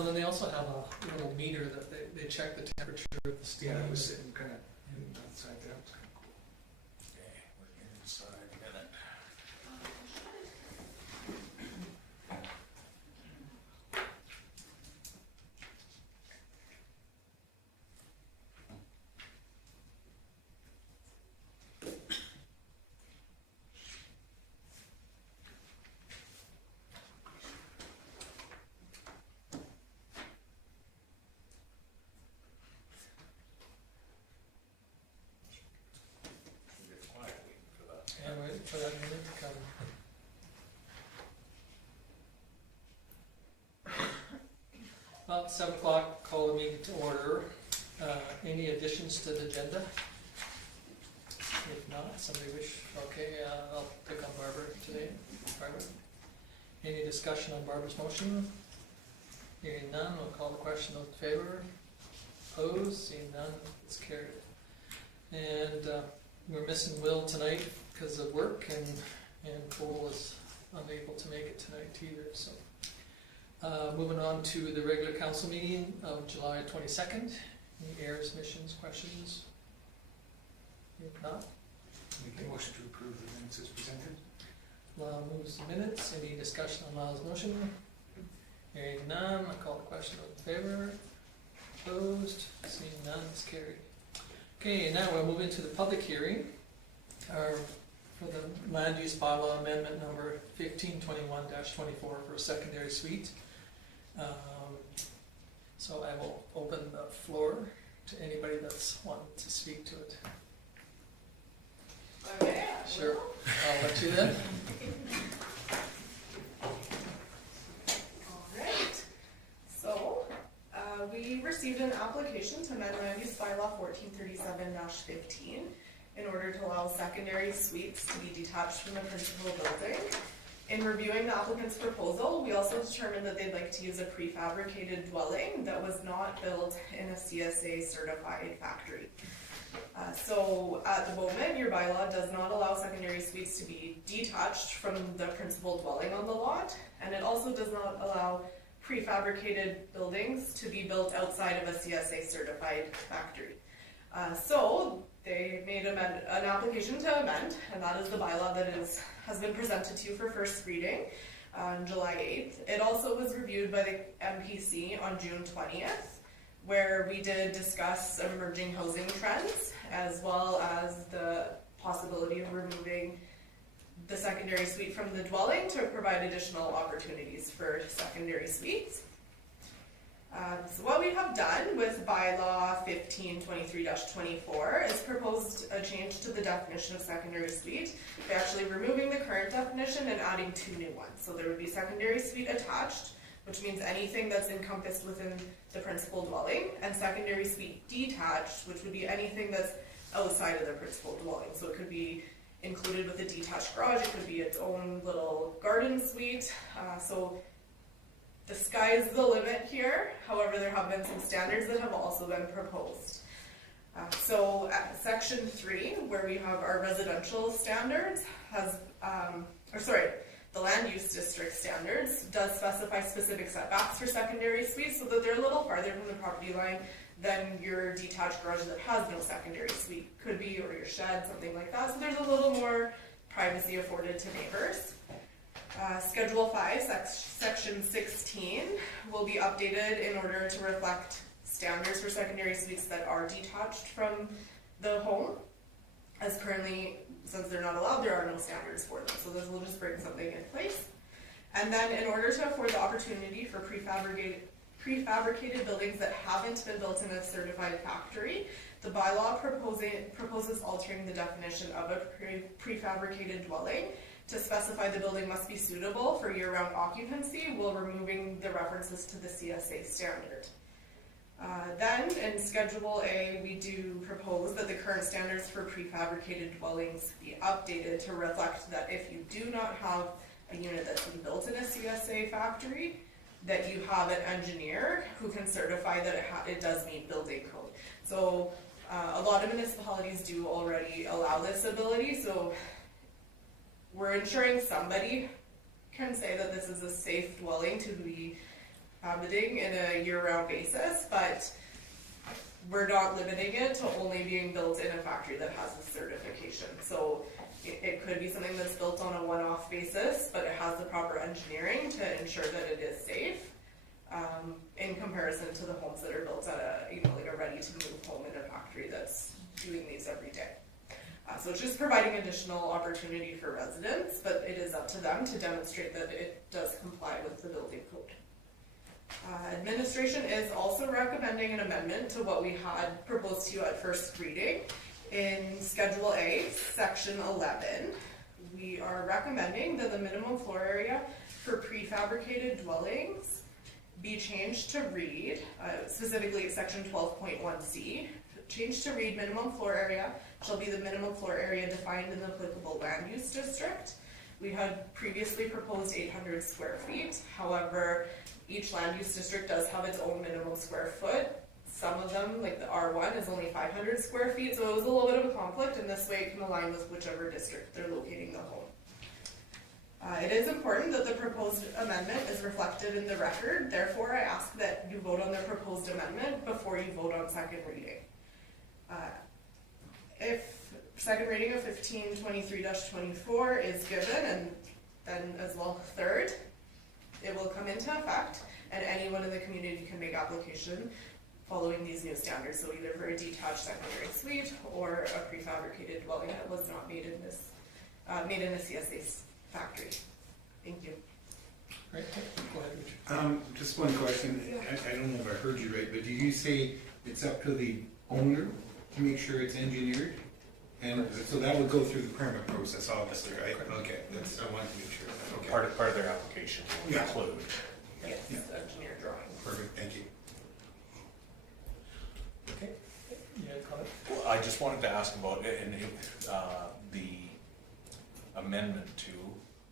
Well, then they also have a little meter that they check the temperature of the steel. Yeah, it was sitting kind of outside there. It was kind of cool. Okay, we're inside a minute. We'll get quiet waiting for that. And wait for that minute to come. Well, 7 o'clock, call the meeting to order. Any additions to the agenda? If not, somebody wish, okay, I'll pick on Barbara today. Barbara? Any discussion on Barbara's motion? Hearing none, we'll call the question in favor. Opposed? Seeing none, it's carried. And we're missing Will tonight because of work, and Cole was unable to make it tonight either. So, moving on to the regular council meeting of July 22nd. Any errors, omissions, questions? If not, Make a motion to approve the minutes as presented. Lau moves the minutes. Any discussion on Lau's motion? Hearing none, I call the question in favor. Opposed? Seeing none, it's carried. Okay, now we'll move into the public hearing for the land use bylaw amendment number 1521-24 for a secondary suite. So I will open the floor to anybody that's wanting to speak to it. Okay. Sure, I'll let you then. Alright, so we received an application to amend land use bylaw 1437-15 in order to allow secondary suites to be detached from the principal building. In reviewing the applicant's proposal, we also determined that they'd like to use a prefabricated dwelling that was not built in a CSA certified factory. So at the moment, your bylaw does not allow secondary suites to be detached from the principal dwelling on the lot, and it also does not allow prefabricated buildings to be built outside of a CSA certified factory. So they made an application to amend, and that is the bylaw that has been presented to you for first reading on July 8th. It also was reviewed by the MPC on June 20th, where we did discuss emerging housing trends, as well as the possibility of removing the secondary suite from the dwelling to provide additional opportunities for secondary suites. So what we have done with bylaw 1523-24 is proposed a change to the definition of secondary suite by actually removing the current definition and adding 2 new ones. So there would be secondary suite attached, which means anything that's encompassed within the principal dwelling, and secondary suite detached, which would be anything that's outside of the principal dwelling. So it could be included with a detached garage, it could be its own little garden suite. So the sky's the limit here. However, there have been some standards that have also been proposed. So at section 3, where we have our residential standards, the land use district standards does specify specific setbacks for secondary suites so that they're a little farther from the property line than your detached garage that has no secondary suite could be, or your shed, something like that. So there's a little more privacy afforded to neighbors. Schedule 5, section 16 will be updated in order to reflect standards for secondary suites that are detached from the home. As currently, since they're not allowed, there are no standards for them. So this will just bring something in place. And then in order to afford the opportunity for prefabricated buildings that haven't been built in a certified factory, the bylaw proposes altering the definition of a prefabricated dwelling to specify the building must be suitable for year-round occupancy while removing the references to the CSA standard. Then in Schedule A, we do propose that the current standards for prefabricated dwellings be updated to reflect that if you do not have a unit that's been built in a CSA factory, that you have an engineer who can certify that it does meet building code. So a lot of municipalities do already allow this ability, so we're ensuring somebody can say that this is a safe dwelling to be cohabiting in a year-round basis, but we're not limiting it to only being built in a factory that has a certification. So it could be something that's built on a one-off basis, but it has the proper engineering to ensure that it is safe, in comparison to the homes that are built at a ready-to-move home in a factory that's doing these every day. So it's just providing additional opportunity for residents, but it is up to them to demonstrate that it does comply with the building code. Administration is also recommending an amendment to what we had proposed to you at first reading. In Schedule A, Section 11, we are recommending that the minimum floor area for prefabricated dwellings be changed to read, specifically Section 12.1C, changed to read minimum floor area shall be the minimum floor area defined in the applicable land use district. We had previously proposed 800 square feet. However, each land use district does have its own minimum square foot. Some of them, like the R1, is only 500 square feet, so it was a little bit of a conflict, and this way it can align with whichever district they're locating the home. It is important that the proposed amendment is reflected in the record. Therefore, I ask that you vote on the proposed amendment before you vote on second reading. If second reading of 1523-24 is given, and then as well third, it will come into effect, and anyone in the community can make application following these new standards. So either for a detached secondary suite or a prefabricated dwelling that was not made in this, made in a CSA factory. Thank you. Right, go ahead, Richard. Just one question. I don't know if I heard you right, but did you say it's up to the owner to make sure it's engineered? And so that would go through the permit process, obviously, right? Okay, that's, I wanted to make sure. Okay. Part of their application will Yeah. include. Yes, Yeah. engineer drawing. Perfect, thank you. Okay, you had a comment? Well, I just wanted to ask about it, and the amendment to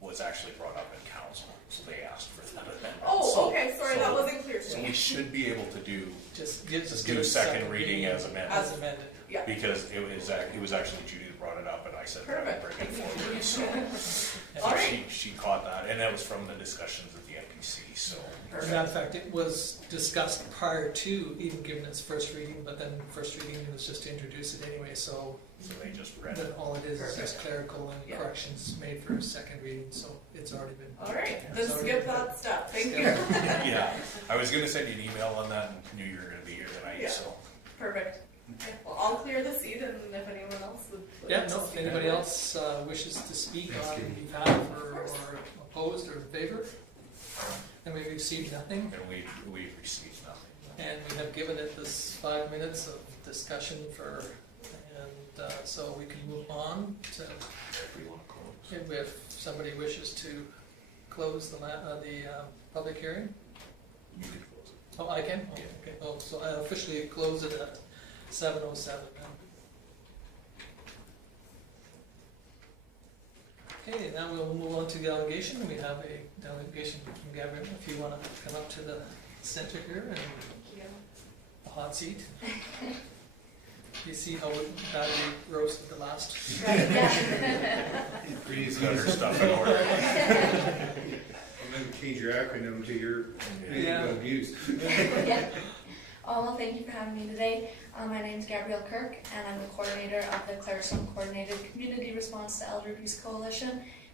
was actually brought up in council, so they asked for that amendment. Oh, So- okay, sorry, that wasn't clear to So me. we should be able to do, Just just give do a second reading as amended, As amended. Yeah. because it was actually Judy that brought it up, and I said that I'd bring it forward, so. All So right. she caught that, and that was from the discussions at the NPC, so. As a matter of fact, it was discussed prior to even giving its first reading, but then first reading was just to introduce it anyway, so So they just read then it. all it is just Perfect. clerical and Yeah. corrections made for a second reading, so it's already been. All right, Yeah, then it's already skip been- that step. Thank you. Yeah, I was gonna send you an email on that, and knew you were gonna be here tonight, Yeah. so. Perfect. Okay, well, I'll clear the seat, and if anyone else would. Yeah, no, if anybody else wishes to speak on behalf or opposed or in favor, and we received nothing, And we received nothing. and we have given it this 5 minutes of discussion for, and so we can move on to, if somebody wishes to close the public hearing. You could close it. Oh, I can? Oh, okay. Oh, so I officially close it at 7:07 then. Okay, now we'll move on to delegation. We have a delegation from Gabrielle, if you want to come up to the center here and Yeah. the hot seat. You see how badly roasted the last. Right, yeah. She's got her stuff in order. I'm gonna change your acronym to your Yeah. abuse. Yeah. Well, thank you for having me today. My name is Gabrielle Kirk, and I'm the coordinator of the Claresholm Coordinated Community Response to Elder Abuse Coalition,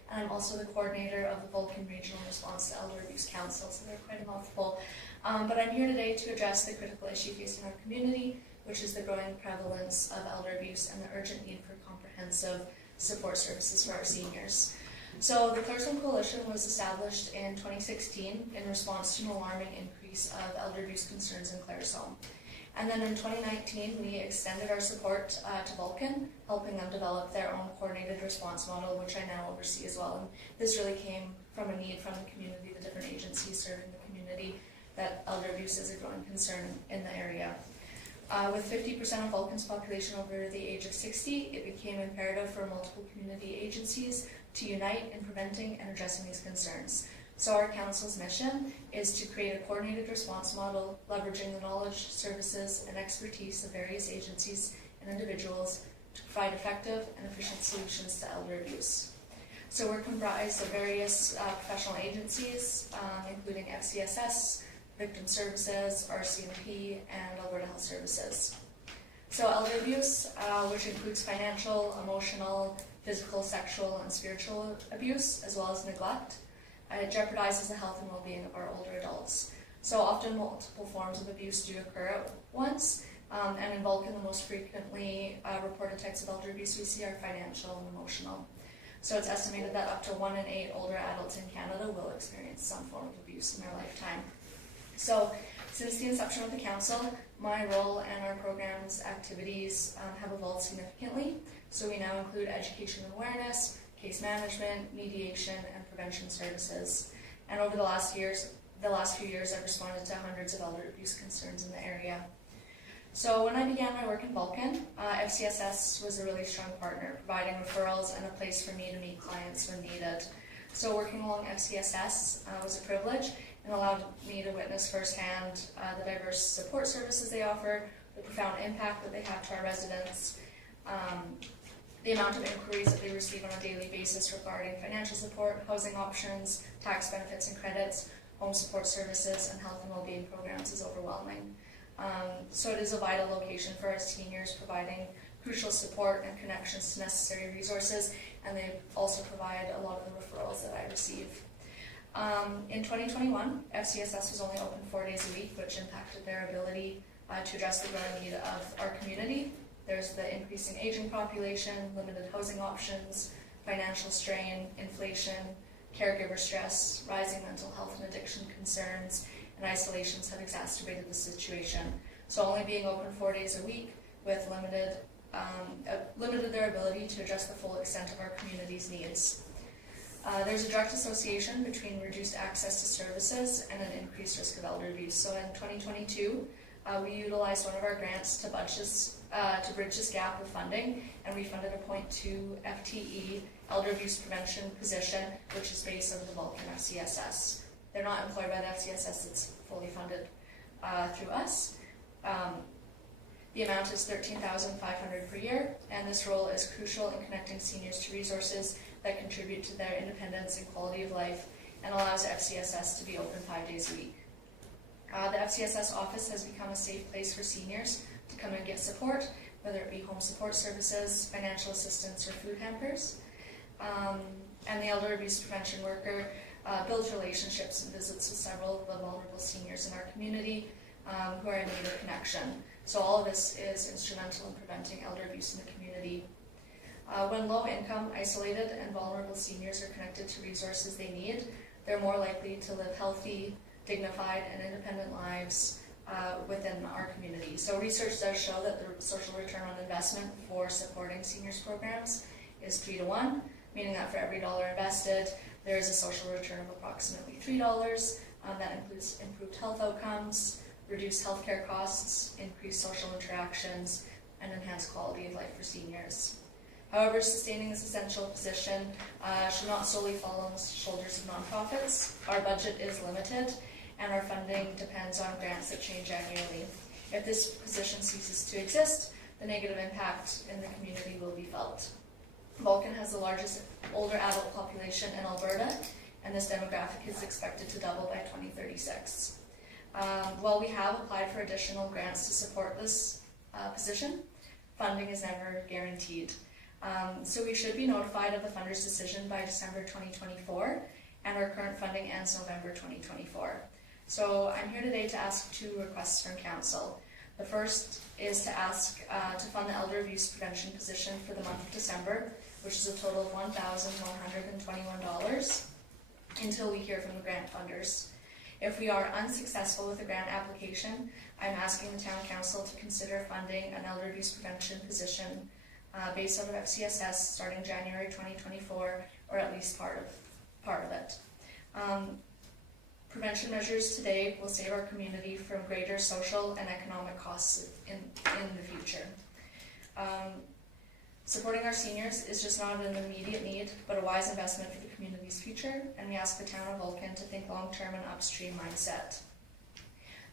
and I'm also the coordinator of the Vulcan Regional Response to Elder Abuse Council, so they're quite a mouthful. But I'm here today to address the critical issue facing our community, which is the growing prevalence of elder abuse and the urgent need for comprehensive support services for our seniors. So the Claresholm Coalition was established in 2016 in response to an alarming increase of elder abuse concerns in Claresholm. And then in 2019, we extended our support to Vulcan, helping them develop their own coordinated response model, which I now oversee as well. And this really came from a need from the community, the different agencies serving the community, that elder abuse is a growing concern in the area. With 50% of Vulcan's population over the age of 60, it became imperative for multiple community agencies to unite in preventing and addressing these concerns. So our council's mission is to create a coordinated response model, leveraging the knowledge, services, and expertise of various agencies and individuals to provide effective and efficient solutions to elder abuse. So we're comprised of various professional agencies, including FCSS, Victim Services, RCMP, and Alberta Health Services. So elder abuse, which includes financial, emotional, physical, sexual, and spiritual abuse, as well as neglect, it jeopardizes the health and well-being of our older adults. So often multiple forms of abuse do occur at once, and in Vulcan, the most frequently reported types of elder abuse we see are financial and emotional. So it's estimated that up to 1 in 8 older adults in Canada will experience some form of abuse in their lifetime. So since the inception of the Council, my role and our program's activities have evolved significantly. So we now include education and awareness, case management, mediation, and prevention services. And over the last few years, I've responded to hundreds of elder abuse concerns in the area. So when I began my work in Vulcan, FCSS was a really strong partner, providing referrals and a place for me to meet clients when needed. So working along FCSS was a privilege and allowed me to witness firsthand the diverse support services they offer, the profound impact that they have to our residents, the amount of inquiries that they receive on a daily basis regarding financial support, housing options, tax benefits and credits, home support services, and health and well-being programs is overwhelming. So it is a vital location for our seniors, providing crucial support and connections to necessary resources, and they also provide a lot of the referrals that I receive. In 2021, FCSS was only open 4 days a week, which impacted their ability to address the growing need of our community. There's the increasing aging population, limited housing options, financial strain, inflation, caregiver stress, rising mental health and addiction concerns, and isolations have exacerbated the situation. So only being open 4 days a week with limited their ability to address the full extent of our community's needs. There's a direct association between reduced access to services and an increased risk of elder abuse. So in 2022, we utilized one of our grants to bridge this gap of funding, and we funded a 0.2 FTE elder abuse prevention position, which is based on the Vulcan FCSS. They're not employed by the FCSS, it's fully funded through us. The amount is $13,500 per year, and this role is crucial in connecting seniors to resources that contribute to their independence and quality of life, and allows FCSS to be open 5 days a week. The FCSS office has become a safe place for seniors to come and get support, whether it be home support services, financial assistance, or food hampers. And the elder abuse prevention worker builds relationships and visits with several of the vulnerable seniors in our community who are in need of connection. So all of this is instrumental in preventing elder abuse in the community. When low-income, isolated, and vulnerable seniors are connected to resources they need, they're more likely to live healthy, dignified, and independent lives within our community. So research does show that the social return on investment for supporting seniors programs is 3 to 1, meaning that for every dollar invested, there is a social return of approximately $3. That includes improved health outcomes, reduced healthcare costs, increased social interactions, and enhanced quality of life for seniors. However, sustaining this essential position should not solely fall on the shoulders of nonprofits. Our budget is limited, and our funding depends on grants that change annually. If this position ceases to exist, the negative impact in the community will be felt. Vulcan has the largest older adult population in Alberta, and this demographic is expected to double by 2036. While we have applied for additional grants to support this position, funding is never guaranteed. So we should be notified of the funder's decision by December 2024, and our current funding ends November 2024. So I'm here today to ask 2 requests from Council. The first is to ask to fund the elder abuse prevention position for the month of December, which is a total of $1,121, until we hear from the grant funders. If we are unsuccessful with the grant application, I'm asking the Town Council to consider funding an elder abuse prevention position based out of FCSS starting January 2024, or at least part of it. Prevention measures today will save our community from greater social and economic costs in the future. Supporting our seniors is just not an immediate need, but a wise investment for the community's future, and we ask the Town of Vulcan to think long-term and upstream mindset.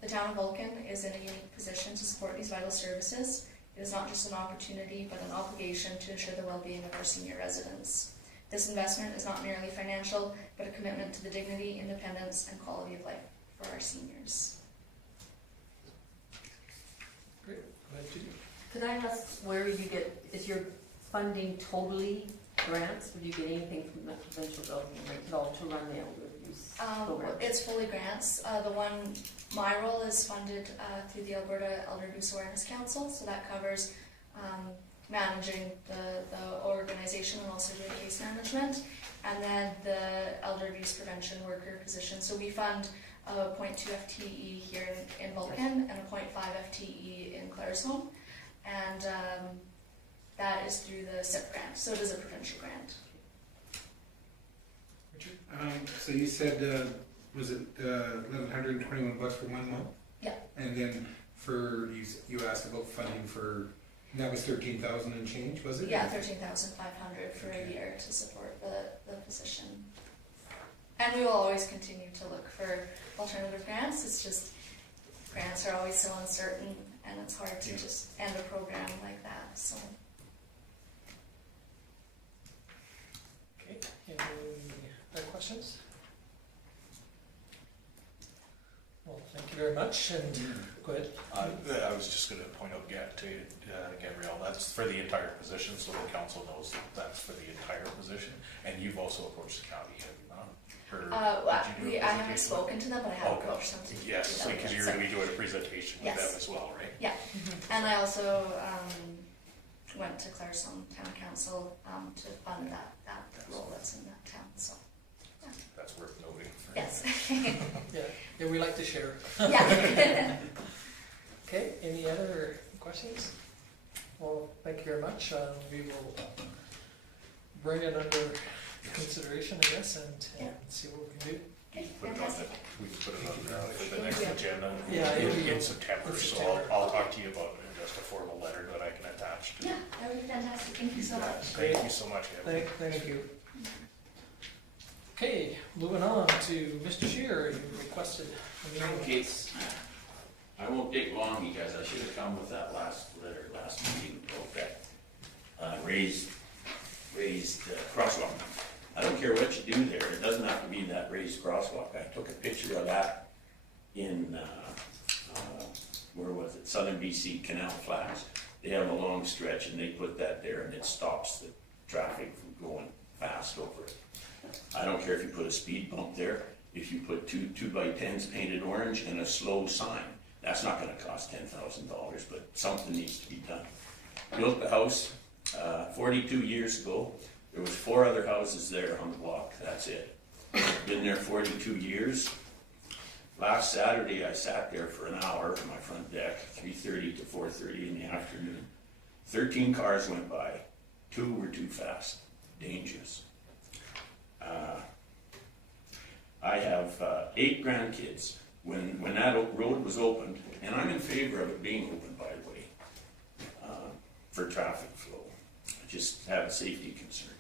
The Town of Vulcan is in a unique position to support these vital services. It is not just an opportunity, but an obligation to ensure the well-being of our senior residents. This investment is not merely financial, but a commitment to the dignity, independence, and quality of life for our seniors. Great, go ahead, Judy. Could I ask where you get, is your funding totally grants? Would you get anything from the provincial government at all to run the elder abuse program? It's fully grants. My role is funded through the Alberta Elder Abuse Awareness Council, so that covers managing the organization and also doing case management, and then the elder abuse prevention worker position. So we fund a 0.2 FTE here in Vulcan and a 0.5 FTE in Claresholm, and that is through the SIP grant, so it is a provincial grant. Richard? So you said, was it $1,121 for 1 month? Yeah. And then for, you asked about funding for, that was 13,000 and change, was it? Yeah, 13,500 for a year to support the position. And we will always continue to look for alternative grants. It's just grants are always so uncertain, and it's hard to just end a program like that. So. Okay, any other questions? Well, thank you very much, and go ahead. I was just gonna point out to Gabrielle, that's for the entire position, so the council knows that that's for the entire position, and you've also approached the county, have you not? I haven't spoken to them, but I have approached them to Yes, do that. because you're gonna be doing a presentation with them as well, right? Yeah, and I also went to Claresholm Town Council to fund that role that's in that town, so. That's worth noting. Yes. Yeah, we like to share. Yeah. Okay, any other questions? Well, thank you very much. We will bring it under consideration, I guess, and see what we can do. Okay, Put it on fantastic. we can put it on for the next agenda Yeah, in September, in so September. I'll talk to you about just a formal letter that I can attach to. Yeah, that would be fantastic. Thank you so much. Thank you so much, Gabrielle. Thank you. Okay, moving on to Mr. Shearer, you requested a meeting. Okay, I won't take long because I should have come with that last letter, last meeting about that raised crosswalk. I don't care what you do there, it doesn't have to be that raised crosswalk. I took a picture of that in, where was it, Southern BC Canal Flats. They have a long stretch and they put that there and it stops the traffic from going fast over it. I don't care if you put a speed bump there, if you put two 2x10s painted orange and a slow sign. That's not gonna cost $10,000, but something needs to be done. Built the house 42 years ago. There was 4 other houses there on the block, that's it. Been there 42 years. Last Saturday I sat there for an hour on my front deck, 3:30 to 4:30 in the afternoon. 13 cars went by, 2 were too fast, dangerous. I have 8 grandkids. When that road was opened, and I'm in favor of it being open, by the way, for traffic flow. I just have a safety concern.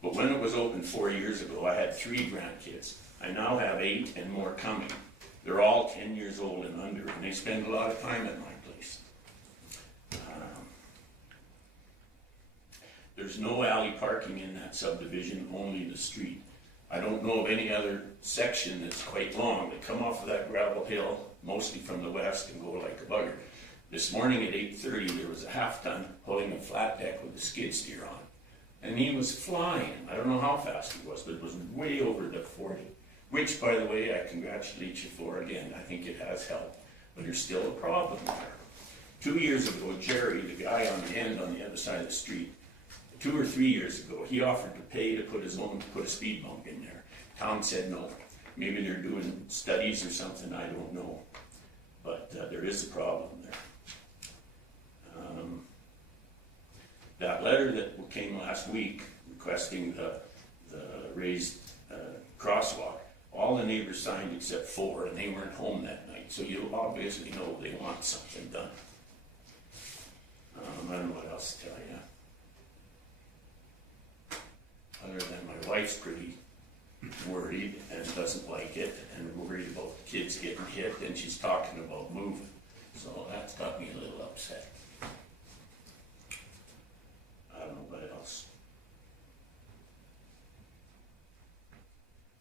But when it was opened 4 years ago, I had 3 grandkids. I now have 8 and more coming. They're all 10 years old and under, and they spend a lot of time at my place. There's no alley parking in that subdivision, only the street. I don't know of any other section that's quite long. They come off of that gravel hill, mostly from the west, and go like a bugger. This morning at 8:30, there was a half-ton pulling a flat deck with a skid steer on. And he was flying. I don't know how fast he was, but it was way over the 40. Which, by the way, I congratulate you for again. I think it has helped. But there's still a problem there. 2 years ago, Jerry, the guy on the end on the other side of the street, 2 or 3 years ago, he offered to pay to put a speed bump in there. Tom said no. Maybe they're doing studies or something, I don't know. But there is a problem there. That letter that came last week requesting the raised crosswalk, all the neighbors signed except 4, and they weren't home that night. So you obviously know they want something done. I don't know what else to tell you. Other than my wife's pretty worried and doesn't like it and worried about the kids getting hit, and she's talking about moving. So that's got me a little upset. I don't know what else.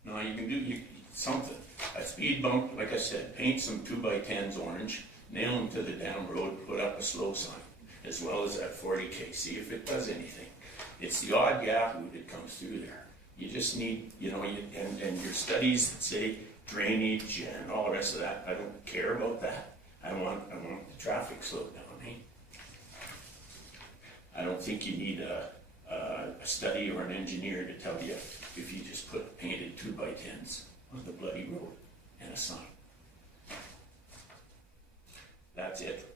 No, you can do something. A speed bump, like I said, paint some 2x10s orange, nail them to the damn road, put up a slow sign, as well as that 40K, see if it does anything. It's the odd yahoo that comes through there. You just need, you know, and your studies that say drainage and all the rest of that, I don't care about that. I want the traffic slowed down, eh? I don't think you need a study or an engineer to tell you if you just put painted 2x10s on the bloody road and a sign. That's it.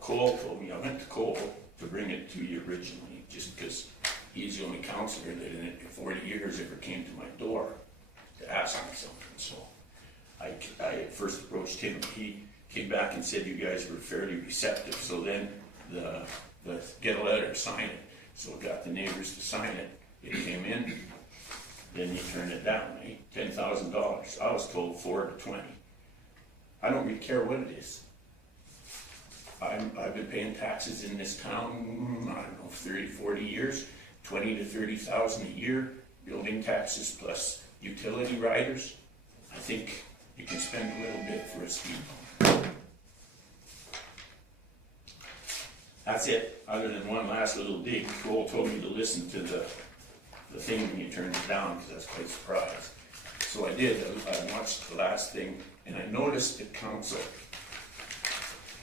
Cole told me, I went to Cole to bring it to you originally, just because he's the only councillor that in 40 years ever came to my door to ask me something. So I first approached him. He came back and said you guys were fairly receptive. So then the get a letter, sign it. So I got the neighbors to sign it. It came in. Then he turned it down, eh? $10,000. I was told 4 to 20. I don't really care what it is. I've been paying taxes in this town, I don't know, 30, 40 years, 20 to 30,000 a year, building taxes plus utility riders. I think you can spend a little bit for a speed bump. That's it, other than one last little dig. Cole told me to listen to the thing when you turned it down, because I was quite surprised. So I did, I watched the last thing, and I noticed that council,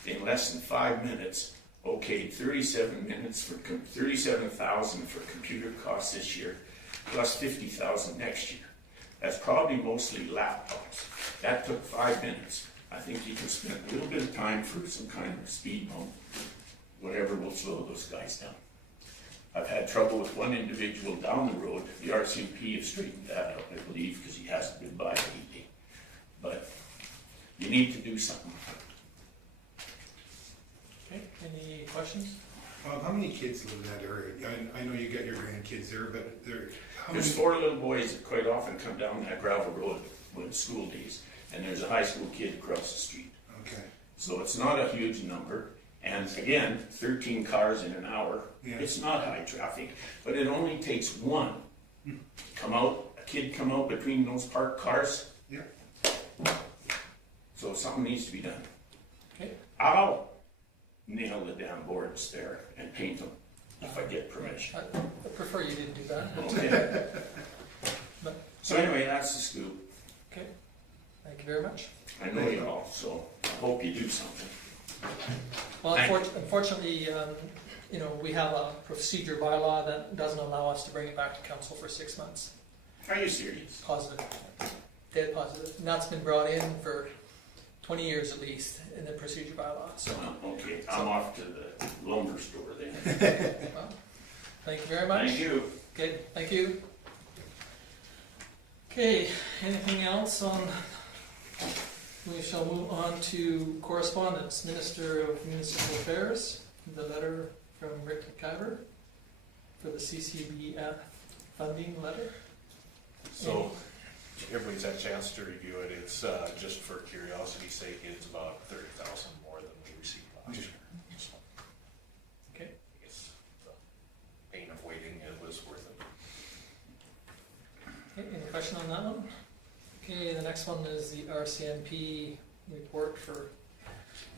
in less than 5 minutes, okayed 37,000 for computer costs this year, plus 50,000 next year. That's probably mostly laptops. That took 5 minutes. I think you can spend a little bit of time for some kind of speed bump, whatever will slow those guys down. I've had trouble with one individual down the road. The RCMP have straightened that out, I believe, because he hasn't been by lately. But you need to do something. Okay, any questions? How many kids live in that area? I know you got your grandkids there, but how many? There's 4 little boys that quite often come down that gravel road when it's school days, and there's a high school kid across the street. Okay. So it's not a huge number, and again, 13 cars in an hour. Yeah. It's not high traffic, but it only takes one. A kid come out between those parked cars. Yeah. So something needs to be done. Okay. I'll nail the damn boards there and paint them if I get permission. I prefer you didn't do that. Okay. But, So anyway, that's the scoop. okay, thank you very much. I know you all, so I hope you do something. Well, Thank you. unfortunately, you know, we have a procedure bylaw that doesn't allow us to bring it back to council for 6 months. Are you serious? Positive, dead positive. And that's been brought in for 20 years at least in the procedure bylaw, so. Okay, I'm off to the lumber store then. Well, thank you very much. Thank you. Okay, thank you. Okay, anything else on, we shall move on to correspondence. Minister of Municipal Affairs, the letter from Rick McIver for the CCBF funding letter. So, everybody's had a chance to review it. It's just for curiosity's sake, it's about 30,000 more than we received last year. So, Okay. I guess the pain of waiting, it was worth it. Okay, any question on that one? Okay, the next one is the RCMP report for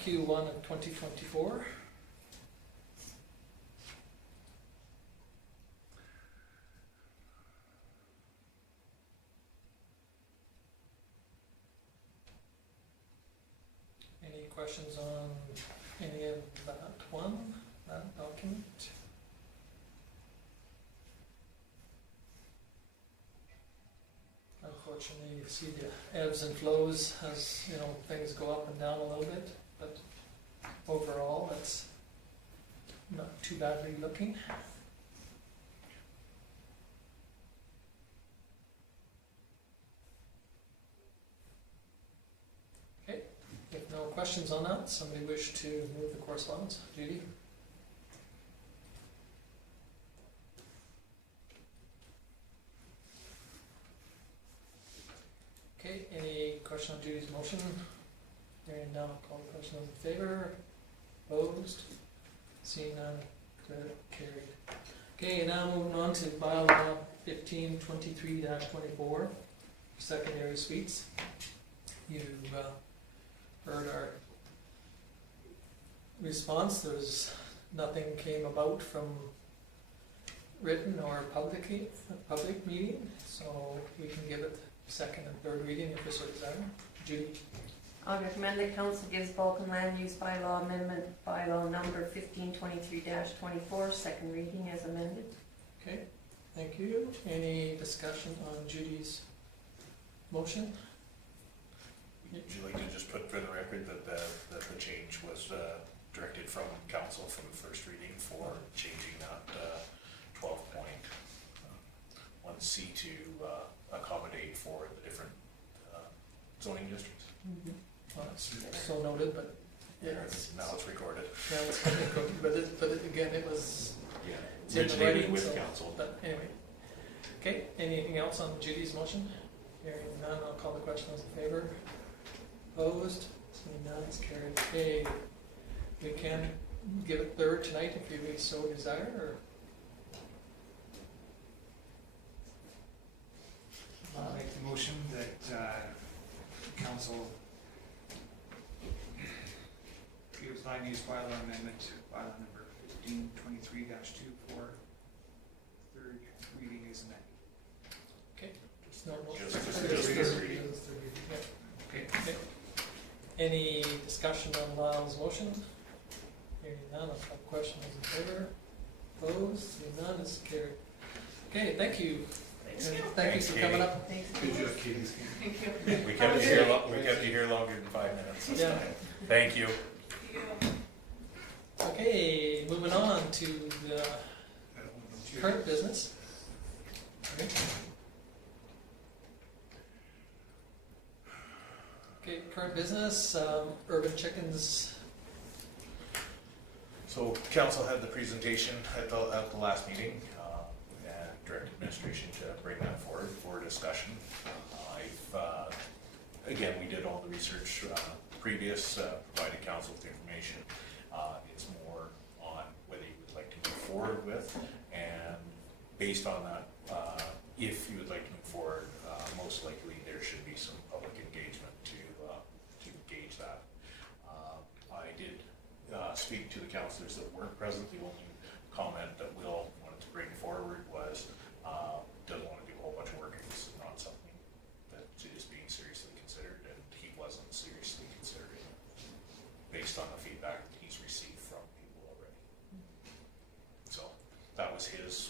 Q1 of 2024. Any questions on any of that document? Unfortunately, you see the ebbs and flows as, you know, things go up and down a little bit, but overall, it's not too badly looking. Okay, if no questions on that, somebody wish to move the correspondence? Judy? Okay, any question on Judy's motion? Hearing none, I'll call the question in favor. Opposed? Seeing none, carried. Okay, now moving on to bylaw 1523-24. secondary suites. You heard our response. There's nothing came about from written or public meeting, so we can give it second and third reading if it's so desired. Judy? I recommend that council gives Vulcan Land Use Bylaw Amendment Bylaw number 1523-24 second reading as amended. Okay, thank you. Any discussion on Judy's motion? Would you like to just put for the record that the change was directed from council from the first reading for changing that 12.1C to accommodate for the different zoning districts? Well, it's so noted, but yeah, Now it's recorded. now it's but again, it was Yeah. it's in the Originated writing, with so- council. But anyway, okay, anything else on Judy's motion? Hearing none, I'll call the question. Those in favor? Opposed? Seeing none, it's carried. Okay, we can give it third tonight if you so desire, or? I'll make the motion that council gives land use bylaw amendment, bylaw number 1523-2 for third reading is amended. No, Just third third reading. reading. Just third reading, yeah. Okay. Okay. Any discussion on Lyle's motion? Hearing none, I'll call the question. Those in favor? Opposed? Seeing none, it's carried. Okay, thank you. Thanks, And you. thank you Thanks, for coming Katie. up. Thanks. Good job, Katie. Thank you. We kept you here longer than 5 minutes this Yeah. time. Thank you. Okay, moving on to the I don't want to- current business. Okay, current business, urban chickens. So council had the presentation at the last meeting, and direct administration to bring that forward for discussion. Again, we did all the research previous, provided council with the information. It's more on whether you would like to move forward with, and based on that, if you would like to move forward, most likely there should be some public engagement to gauge that. I did speak to the councillors that weren't present. The only comment that Will wanted to bring forward was doesn't want to do a whole bunch of work if this is not something that is being seriously considered, and he wasn't seriously considering it based on the feedback that he's received from people already. So that was his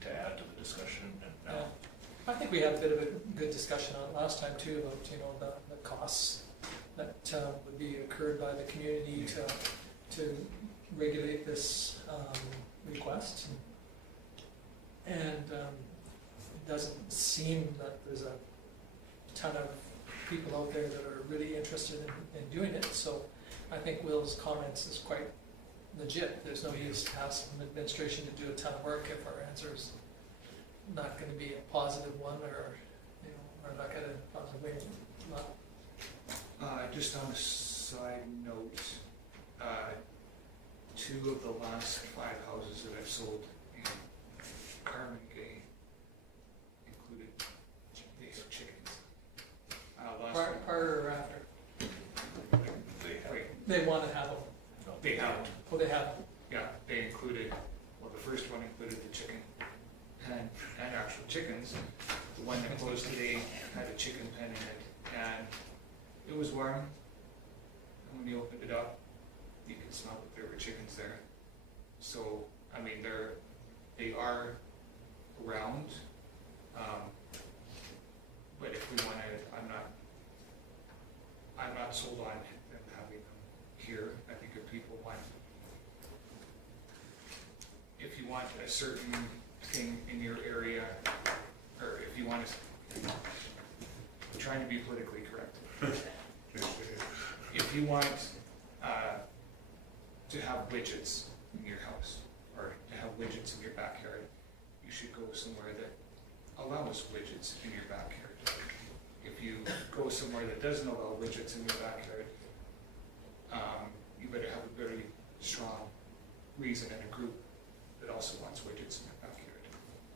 to add to the discussion, and now I think we had a bit of a good discussion on it last time too, about, you know, the costs that would be incurred by the community to regulate this request. And it doesn't seem that there's a ton of people out there that are really interested in doing it, so I think Will's comments is quite legit. There's no use to ask administration to do a ton of work if our answer's not gonna be a positive one, or, you know, or not gonna positively, not. Just on a side note, 2 of the last 5 houses that I've sold in Carmen included chickens. Prior or after? they have. Wait, They wanna have them. they haven't. Oh, they have them. Yeah, they included, well, the first one included the chicken and actual chickens. The one that closed today had a chicken pen in it, and it was warm. And when you opened it up, you could smell that there were chickens there. So, I mean, they are around. But if we want to, I'm not sold on them having them here. I think if people want, if you want a certain thing in your area, or if you want to, I'm trying to be politically correct. If you want to have widgets in your house, or to have widgets in your backyard, you should go somewhere that allows widgets in your backyard. If you go somewhere that doesn't allow widgets in your backyard, you better have a very strong reason and a group that also wants widgets in their backyard.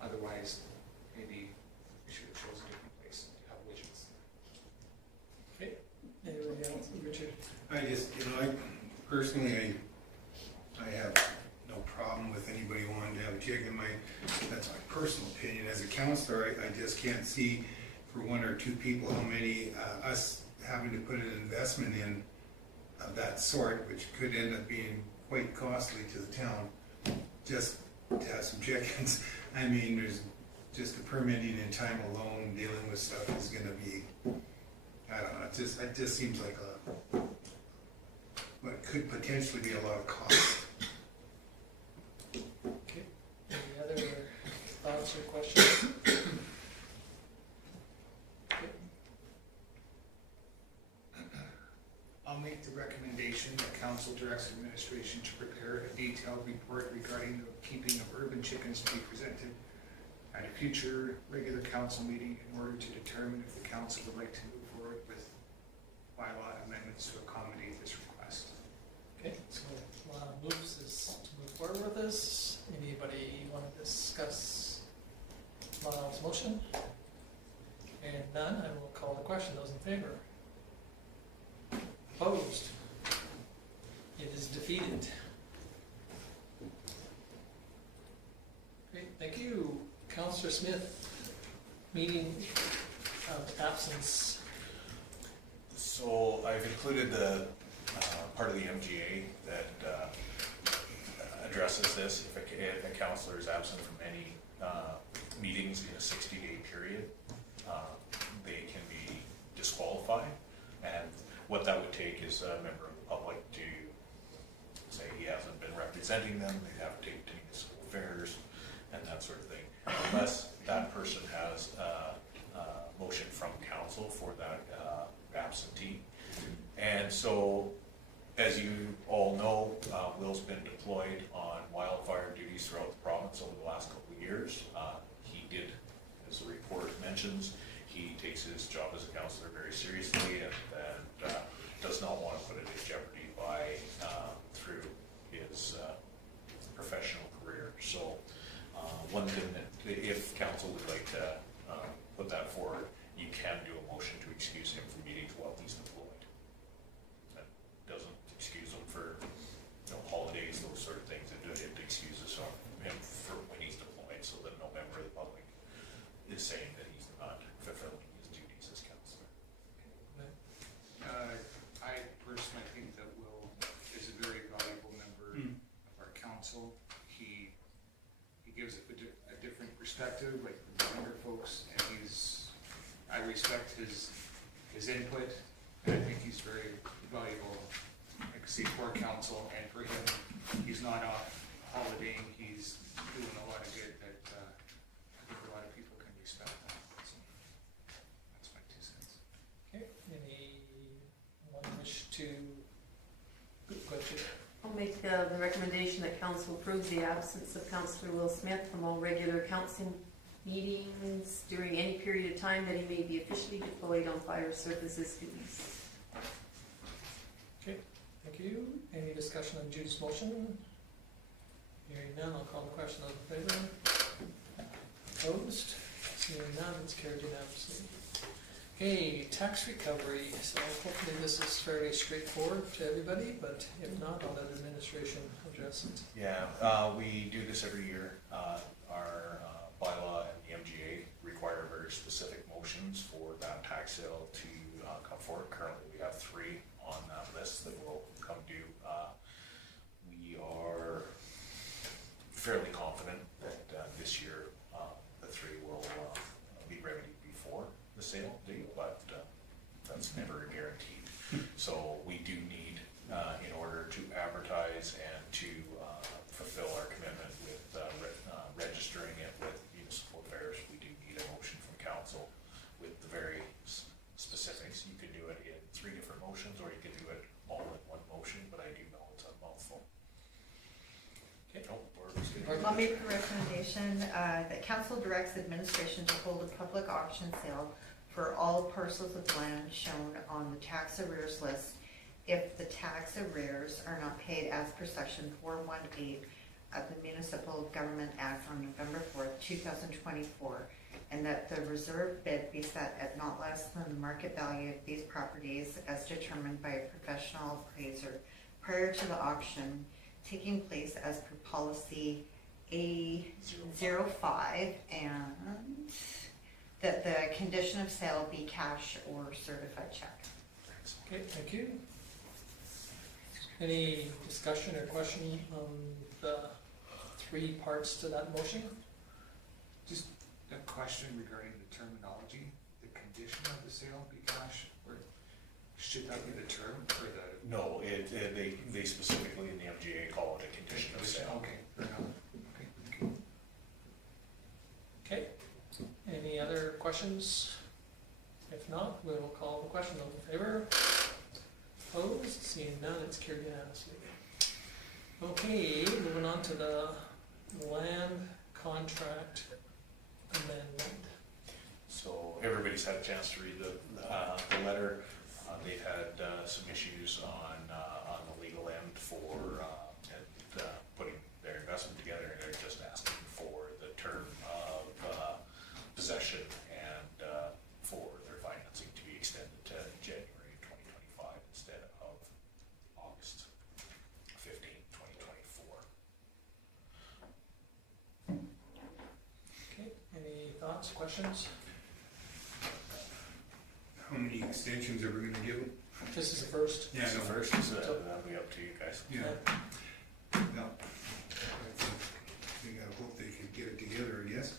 Otherwise, maybe you should have chosen a different place. I just, I personally, I have no problem with anybody wanting to have a chicken. That's my personal opinion. As a counselor, I just can't see for one or two people how many, us having to put an investment in of that sort, which could end up being quite costly to the town, just to have some chickens. I mean, there's just the permitting and time alone, dealing with stuff is gonna be, I don't know, it just seems like what could potentially be a lot of cost. Okay, any other thoughts or questions? Okay. I'll make the recommendation that council directs administration to prepare a detailed report regarding the keeping of urban chickens to be presented at a future regular council meeting in order to determine if the council would like to move forward with bylaw amendments to accommodate this request. Okay, so moves is to move forward with this. Anybody want to discuss Lyle's motion? And none, I will call the question. Those in favor? Opposed? It is defeated. Great, thank you. Councillor Smith, meeting of absence. So I've included the part of the MGA that addresses this. If a councillor is absent from any meetings in a 60-day period, they can be disqualified. And what that would take is a member of the public to say he hasn't been representing them, they'd have to take to municipal affairs and that sort of thing. Unless that person has a motion from council for that absentee. And so, as you all know, Will's been deployed on wildfire duties throughout the province over the last couple of years. He did, as the report mentions, he takes his job as a councillor very seriously and does not want to put it in jeopardy by through his professional career. So one thing that if council would like to put that forward, you can do a motion to excuse him from meetings while he's deployed. That doesn't excuse him for holidays, those sort of things. It excuses him for when he's deployed, so that no member of the public is saying that he's not fulfilling his duties as councillor. I personally think that Will is a very valuable member of our council. He gives a different perspective, like the younger folks, and I respect his input, and I think he's very valuable, like say, for council, and for him, he's not off holidaying, he's doing a lot of good that I think a lot of people can respect that. So that's my 2 cents. Okay, anyone wish to? Good question. I'll make the recommendation that council approves the absence of Councillor Will Smith from all regular council meetings during any period of time that he may be officially deployed on fire services duties. Okay, thank you. Any discussion on Judy's motion? Hearing none, I'll call the question. Those in favor? Opposed? Seeing none, it's carried unanimously. Okay, tax recovery. So hopefully this is fairly straightforward to everybody, but if not, I'll let administration address it. Yeah, we do this every year. Our bylaw and the MGA require very specific motions for that tax sale to come forward. Currently, we have 3 on that list that will come due. We are fairly confident that this year the 3 will be ready before the sale date, but that's never guaranteed. So we do need, in order to advertise and to fulfill our commitment with registering it with municipal affairs, we do need a motion from council with the very specifics. You could do it in 3 different motions, or you could do it all in one motion, but I do know it's a mouthful. Okay, I'll make the recommendation that council directs administration to hold a public auction sale for all parcels of land shown on the tax arrears list if the tax arrears are not paid as per section 418 of the Municipal Government Act on November 4th, 2024, and that the reserve bid be set at not less than the market value of these properties as determined by a professional appraiser prior to the auction taking place as per policy A05, and that the condition of sale be cash or certified check. Okay, thank you. Any discussion or question on the three parts to that motion? Just a question regarding the terminology, the condition of the sale be cash, or should that be the term or the? No, they specifically in the MGA call it a condition of sale. Okay, fair enough. Okay, thank you. Okay, any other questions? If not, we will call the question. All in favor? Opposed? Seeing none, it's carried unanimously. Okay, moving on to the land contract amendment. So everybody's had a chance to read the letter. They've had some issues on the legal end for putting their investment together, and they're just asking for the term of possession and for their financing to be extended to January 2025 instead of August 15, 2024. Okay, any thoughts, questions? How many extensions are we gonna give them? This is the first. Yeah, So no. first, that'll be up to you guys. Yeah. No. I think we gotta hope they can get it together, I guess.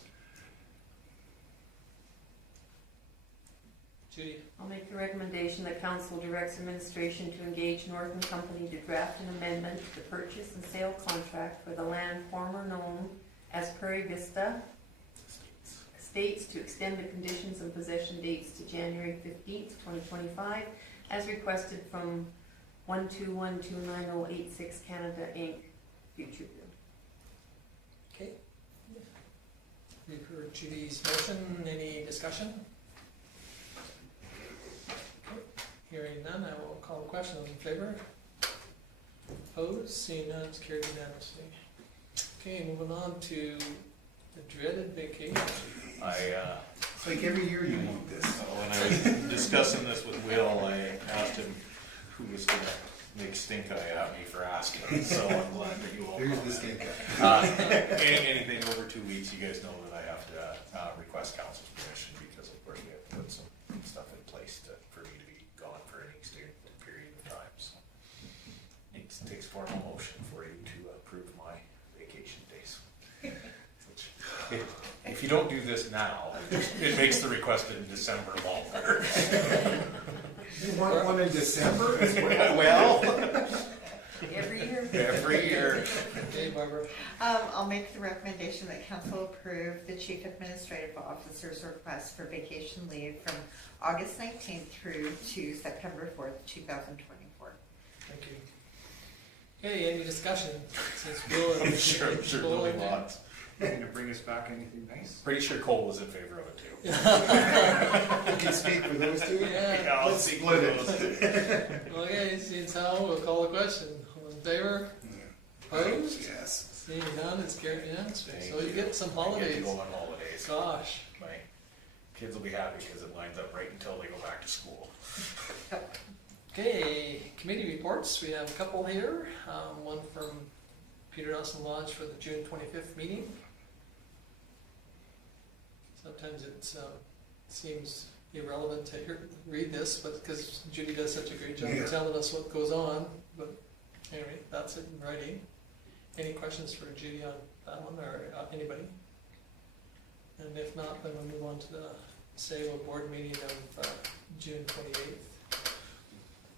Judy, I'll make the recommendation that council directs administration to engage Northern Company to draft an amendment to the purchase and sale contract for the land former known as Prairie Vista Estates to extend the conditions and possession dates to January 15th, 2025, as requested from 1212986 Canada Inc. Future Bill. okay. You've heard Judy's motion, any discussion? Okay, hearing none, I will call the question. Those in favor? Opposed? Seeing none, it's carried unanimously. Okay, moving on to the dreaded vacation. It's like every year you want this. When I was discussing this with Will, I asked him who was going to make stink eye at me for asking, so I'm glad that you all. There's know the that. stink eye. Anything over 2 weeks, you guys know that I have to request council's permission because of course we have to put some stuff in place for me to be gone for an extended period of time. So it takes formal motion for you to approve my vacation days. If you don't do this now, it makes the request in December longer. You want one in December as well? Well, Every year? every year. Okay, Barbara. I'll make the recommendation that council approve the chief administrative officer's request for vacation leave from August 19th through to September 4th, 2024. Thank you. Okay, any discussion? Since Bill I'm sure there'll be lots. Gonna bring us back anything nice? Pretty sure Cole was in favor of it too. You can speak for those two? Yeah. I'll Let's speak split for it. Okay, seeing as how, we'll call the question. All in favor? Opposed? Yes. Seeing none, it's carried unanimously. Thank So you get some I get to holidays. go on holidays. Gosh. My kids will be happy because it lines up right until they go back to school. Okay, committee reports. We have a couple here. One from Peter Nelson Lodge for the June 25th meeting. Sometimes it seems irrelevant to read this, but because Judy does such a great job Yeah. of telling us what goes on. But anyway, that's it in writing. Any questions for Judy on that one, or anybody? And if not, then we'll move on to the CAO board meeting of June 28th.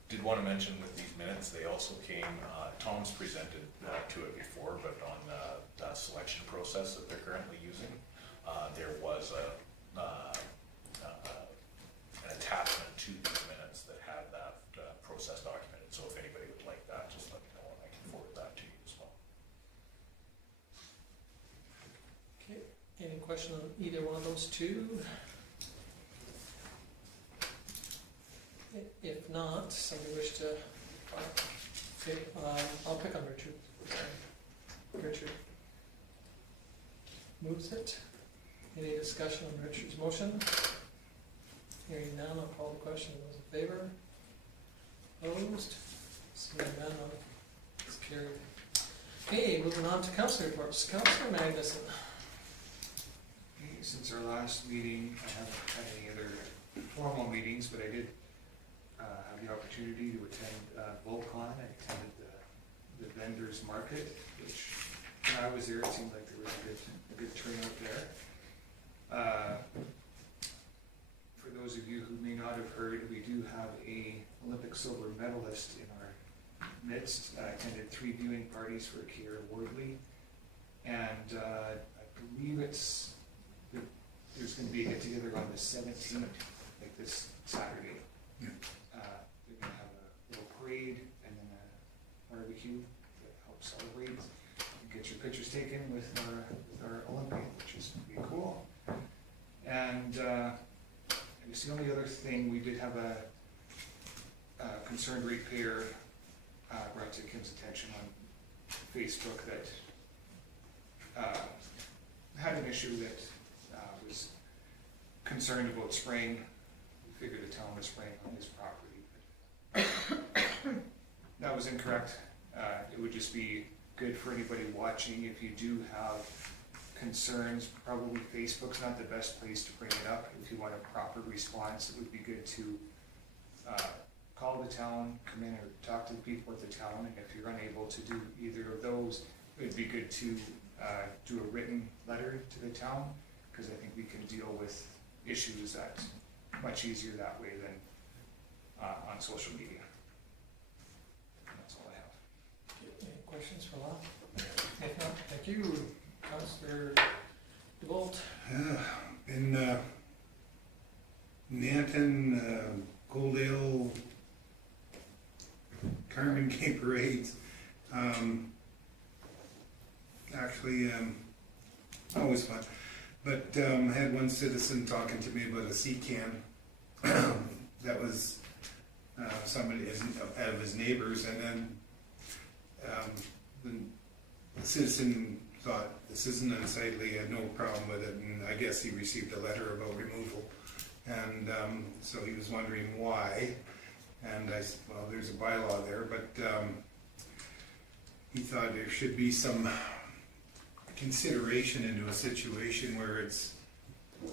Did want to mention with these minutes, they also came, Tom's presented to it before, but on the selection process that they're currently using, there was an attachment to these minutes that had that process documented. So if anybody would like that, just let me know and I can forward that to you as well. Okay, any question on either one of those two? If not, somebody wish to, okay, I'll pick on Richard. Richard. Moves it. Any discussion on Richard's motion? Hearing none, I'll call the question. Those in favor? Opposed? Seeing none, it's carried. Okay, moving on to councillor reports. Councillor Magnuson. Okay, since our last meeting, I haven't had any other formal meetings, but I did have the opportunity to attend VolCon. I attended the vendors market, which when I was there, it seemed like there was a good turnout there. For those of you who may not have heard, we do have a Olympic silver medalist in our midst. I attended 3 viewing parties for Kiera Wardley, and I believe there's going to be a get-together on the 17th, like this Saturday. Yeah. They're going to have a little parade and then a barbecue that helps celebrate and get your pictures taken with our Olympian, which is pretty cool. And I guess the only other thing, we did have a concerned ratepayer brought to Kim's attention on Facebook that had an issue that was concerned about spraying. We figured the town was spraying on his property, but that was incorrect. It would just be good for anybody watching, if you do have concerns, probably Facebook's not the best place to bring it up. If you want a proper response, it would be good to call the town, come in or talk to the people at the town, and if you're unable to do either of those, it would be good to do a written letter to the town, because I think we can deal with issues that much easier that way than on social media. And that's all I have. Any questions for Lon? If not, thank you. Councillor DeVolt. In Nanton, Goldale, Carmen Gay parades, actually, always fun. But I had one citizen talking to me about a sea can that was somebody out of his neighbors, and then the citizen thought this isn't unsightly, had no problem with it, and I guess he received a letter about removal, and so he was wondering why, and I said, well, there's a bylaw there, but he thought there should be some consideration into a situation where it's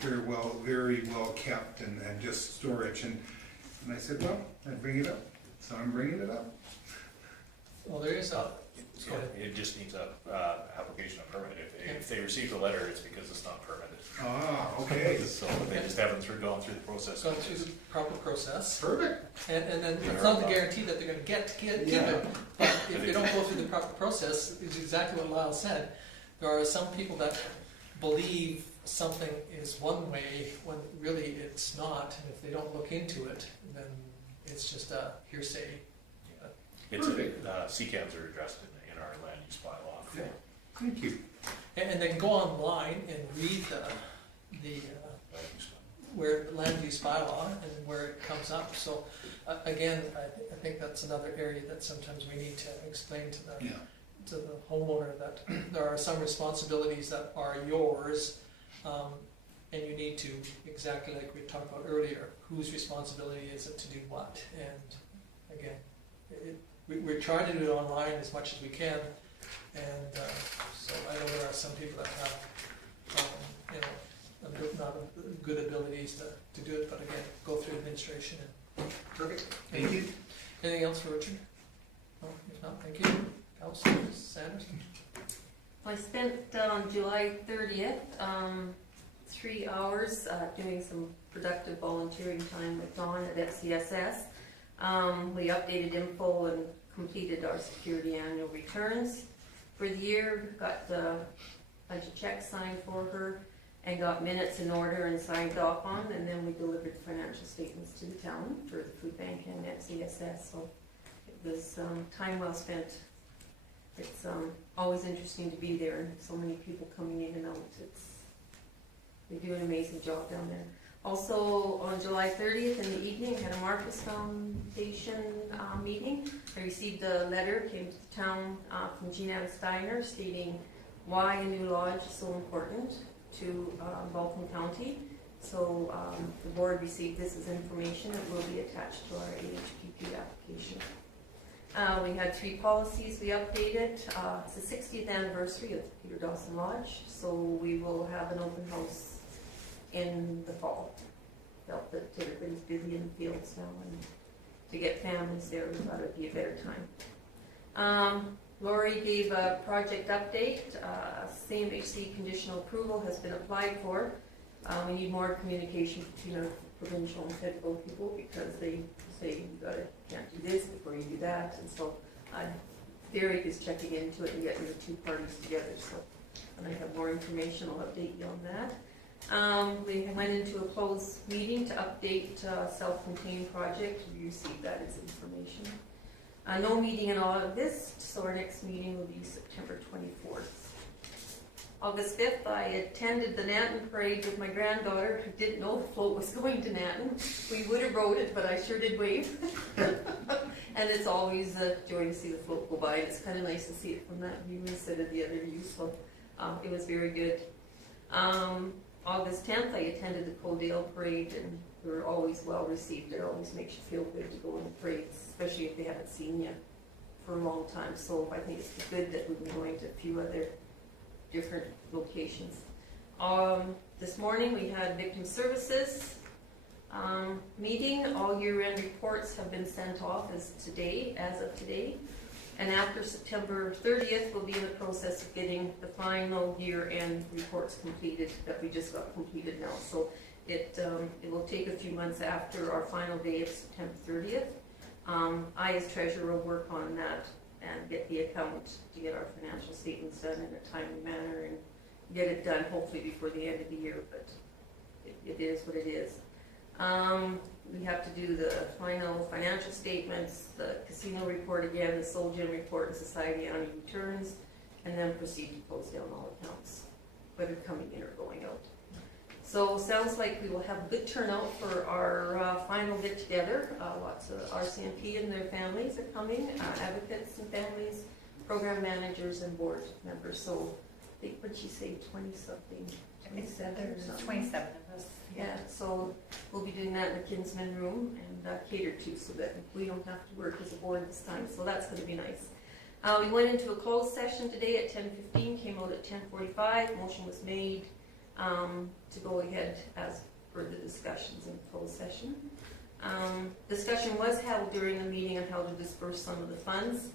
very well kept and just storage, and I said, well, I'd bring it up, so I'm bringing it up. Well, there is a, So it just needs a application of permit. If they received a letter, it's because it's not permitted. Ah, okay. So they just haven't gone through the process. gone through the proper process. Perfect. And then it's not the guarantee that they're gonna keep it, but if they don't go through the proper process, it's exactly what Lyle said. There are some people that believe something is one way when really it's not, and if they don't look into it, then it's just a hearsay. It's CCAMs are addressed in our land use bylaw. Okay. Thank you. And then go online and read the Land use where land use bylaw and where it comes up. So again, I think that's another area that sometimes we need to explain to the homeowner that there are some responsibilities that are yours, and you need to, exactly like we talked about earlier, whose responsibility is it to do what? And again, we try to do it online as much as we can, and so I know there are some people that have, not good abilities to do it, but again, go through administration. Perfect. Thank you. Anything else for Richard? No, if not, thank you. Councillor Sanderson? I spent on July 30th 3 hours doing some productive volunteering time with Dawn at FCSS. We updated info and completed our security annual returns for the year, got a bunch of checks signed for her, and got minutes in order and signed off on, and then we delivered financial statements to the town for the food bank and FCSS. So it was time well spent. It's always interesting to be there, and so many people coming in and out. They do an amazing job down there. Also, on July 30th in the evening, I had a Marquis Foundation meeting. I received a letter, came to the town from Jean Ann Steiner, stating why a new lodge is so important. to Vulcan County. So the board received this as information. It will be attached to our AHPP application. We had 3 policies we updated. It's the 60th anniversary of Peter Dawson Lodge, so we will have an open house in the fall. Felt that everybody's busy in the fields now, and to get families there, we thought it'd be a better time. Lori gave a project update. CMHC conditional approval has been applied for. We need more communication between our provincial and federal people because they say can't do this before you do that, and so VRREAC is checking into it and getting the 2 parties together. So when I have more information, I'll update you on that. We went into a closed meeting to update self-contained project. We received that as information. No meeting in August, so our next meeting will be September 24th. August 5th, I attended the Nanton Parade with my granddaughter, who didn't know the float was going to Nanton. We would have rode it, but I sure did wave. And it's always a joy to see the float go by. It's kind of nice to see it from that view instead of the other view, so it was very good. August 10th, I attended the Codale Parade, and we were always well received. It always makes you feel good to go in the parades, especially if they haven't seen you for a long time. So I think it's good that we've been going to a few other different locations. This morning we had victim services meeting. All year-end reports have been sent off as of today. And after September 30th, we'll be in the process of getting the final year-end reports completed that we just got completed now. So it will take a few months after our final day of September 30th. I, as treasurer, will work on that and get the account to get our financial statements done in a timely manner and get it done hopefully before the end of the year, but it is what it is. We have to do the final financial statements, the casino report again, the Sole Gym report, and Society on returns, and then proceed to close down all accounts, whether coming in or going out. So sounds like we will have a good turnout for our final get together. Lots of RCMP and their families are coming, advocates and families, program managers and board members. So I think, what'd she say, 20-something? 27 or something? 27 of us. Yeah, so we'll be doing that in the Kinsman room and catered to so that we don't have to work as a board this time. So that's going to be nice. We went into a closed session today at 10:15, came out at 10:45. Motion was made to go ahead as per the discussions in closed session. Discussion was held during the meeting on how to disperse some of the funds.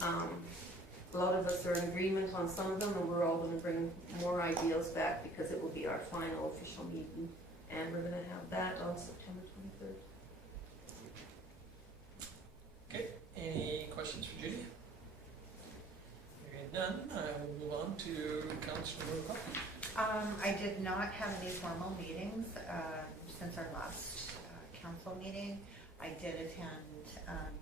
A lot of us are in agreement on some of them, and we're all going to bring more ideas back because it will be our final official meeting, and we're going to have that on September 23rd. Okay, any questions for Judy? Hearing none, I will move on to Councillor Reports. I did not have any formal meetings since our last council meeting. I did attend